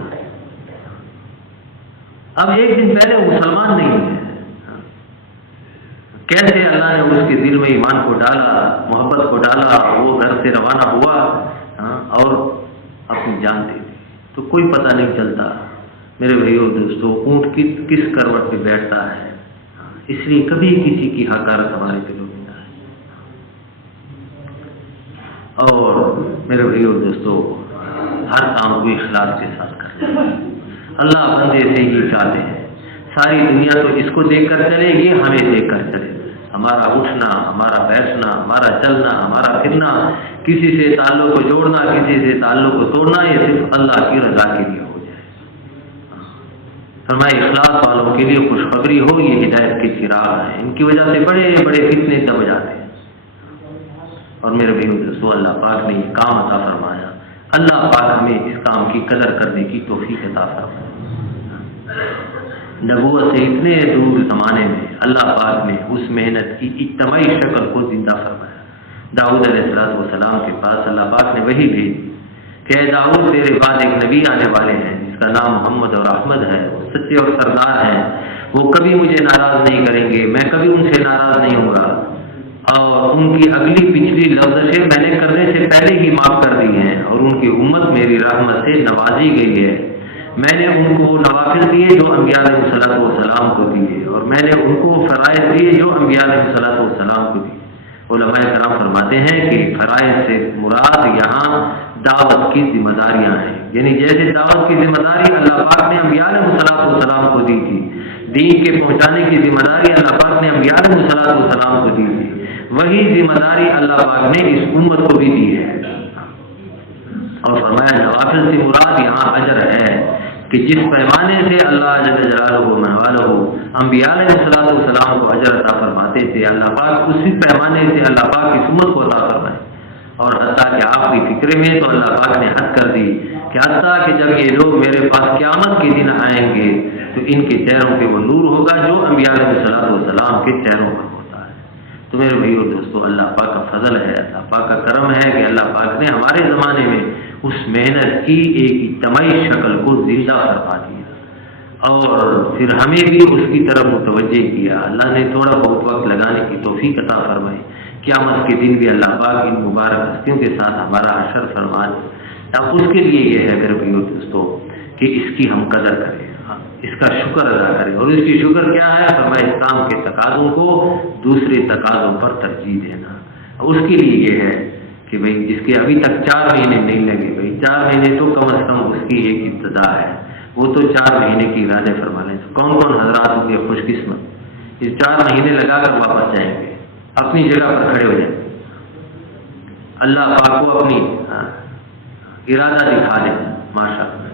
اب ایک دن پہلے وہ مسلمان نہیں ہے، کیسے اللہ نے اس کے دل میں ایمان کو ڈالا، محبت کو ڈالا، وہ گھر سے روانہ ہوا اور اپنی جان دے دی، تو کوئی پتہ نہیں چلتا میرے بھائیوں دوستوں اونٹ کس کروٹ پہ بیٹھتا ہے۔ اس لیے کبھی کسی کی حقارت ہمارے دلوں میں نہ ہے، اور میرے بھائیوں دوستوں ہر کام کو اخلاص کے ساتھ کرنا۔ اللہ بندے سے یہ چاہتے ہیں، ساری دنیا تو اس کو دیکھ کر چلے گی، ہمیں دیکھ کر چلے، ہمارا اٹھنا، ہمارا بیٹھنا، ہمارا چلنا، ہمارا پھرنا، کسی سے تعلق کو جوڑنا، کسی سے تعلق کو توڑنا، یہ صرف اللہ کی رضا کے لیے ہو جائے۔ فرمائے اخلاص والوں کے لیے خوشخبری ہو، یہ ہدایت کے چراغ ہیں، ان کی وجہ سے بڑے بڑے فتنے دب جاتے ہیں۔ اور میرے بھائیوں دوستوں اللہ پاک نے یہ کام عطا فرمایا، اللہ پاک ہمیں اس کام کی قدر کرنے کی توفیق عطا فرمایا۔ نبوت سے اتنے دور زمانے میں اللہ پاک نے اس محنت کی اجتماعی شکل کو زندہ فرمایا۔ داؤد علیہ السلام کے پاس اللہ پاک نے وحی بھیجی کہ اے داؤد، تیرے بعد ایک نبی آنے والے ہیں جس کا نام محمد اور احمد ہے، وہ سچے اور سردار ہیں، وہ کبھی مجھے ناراض نہیں کریں گے، میں کبھی ان سے ناراض نہیں ہوں گا، اور ان کی اگلی پچھلی لفظیں میں نے کرنے سے پہلے ہی معاف کر دی ہیں، اور ان کی امت میری رحمت سے نوازی گئی ہے۔ میں نے ان کو نوافل دیے جو انبیاء علیہ السلام کو دیے، اور میں نے ان کو فرائض دیے جو انبیاء علیہ السلام کو دیے۔ علماء کرام فرماتے ہیں کہ فرائض سے مراد یہاں دعوت کی ذمہ داریاں ہیں، یعنی جیسے دعوت کی ذمہ داری اللہ پاک نے انبیاء علیہ السلام کو دی تھی، دین کے پہنچانے کی ذمہ داری اللہ پاک نے انبیاء علیہ السلام کو دی تھی، وہی ذمہ داری اللہ پاک نے اس امت کو بھی دی ہے۔ اور فرمایا نوافل سے مراد یہاں اجر ہے کہ جس پیمانے سے اللہ جل جلالہ منوالہ انبیاء علیہ السلام کو اجر عطا فرماتے تھے، اللہ پاک اسی پیمانے سے اللہ پاک اس امت کو عطا فرمائے۔ اور حتیٰ کہ آخری فکرے میں تو اللہ پاک نے حد کر دی کہ حتیٰ کہ جب یہ لوگ میرے پاس قیامت کے دن آئیں گے تو ان کے چہروں پہ وہ نور ہوگا جو انبیاء علیہ السلام کے چہروں پر ہوتا ہے۔ تو میرے بھائیو دوستو اللہ پاک کا فضل ہے، اللہ پاک کا کرم ہے کہ اللہ پاک نے ہمارے زمانے میں اس محنت کی ایک اجتماعی شکل کو زندہ کروا دیا، اور پھر ہمیں بھی اس کی طرف متوجہ کیا۔ اللہ نے تھوڑا بہت وقت لگانے کی توفیق عطا فرمائی، قیامت کے دن بھی اللہ پاک ان مبارک ہستیوں کے ساتھ ہمارا حشر فرما دے۔ اب اس کے لیے یہ ہے میرے بھائیو دوستو کہ اس کی ہم قدر کریں، اس کا شکر ادا کریں، اور اس کی شکر کیا ہے؟ فرمایا اسلام کے تقاضوں کو دوسرے تقاضوں پر ترجیح دینا۔ اس کے لیے یہ ہے کہ بھئی جس کے ابھی تک 4 مہینے نہیں لگے، بھئی 4 مہینے تو کم از کم اس کی ایک ابتدا ہے، وہ تو 4 مہینے کی ارادے فرما لیں۔ کون کون حضرات ہوں گے خوش قسمت اس 4 مہینے لگا کر واپس جائیں گے، اپنی جگہ پر کھڑے ہو جائیں، اللہ پاک کو اپنی ارادہ دکھا دیں، ماشاءاللہ۔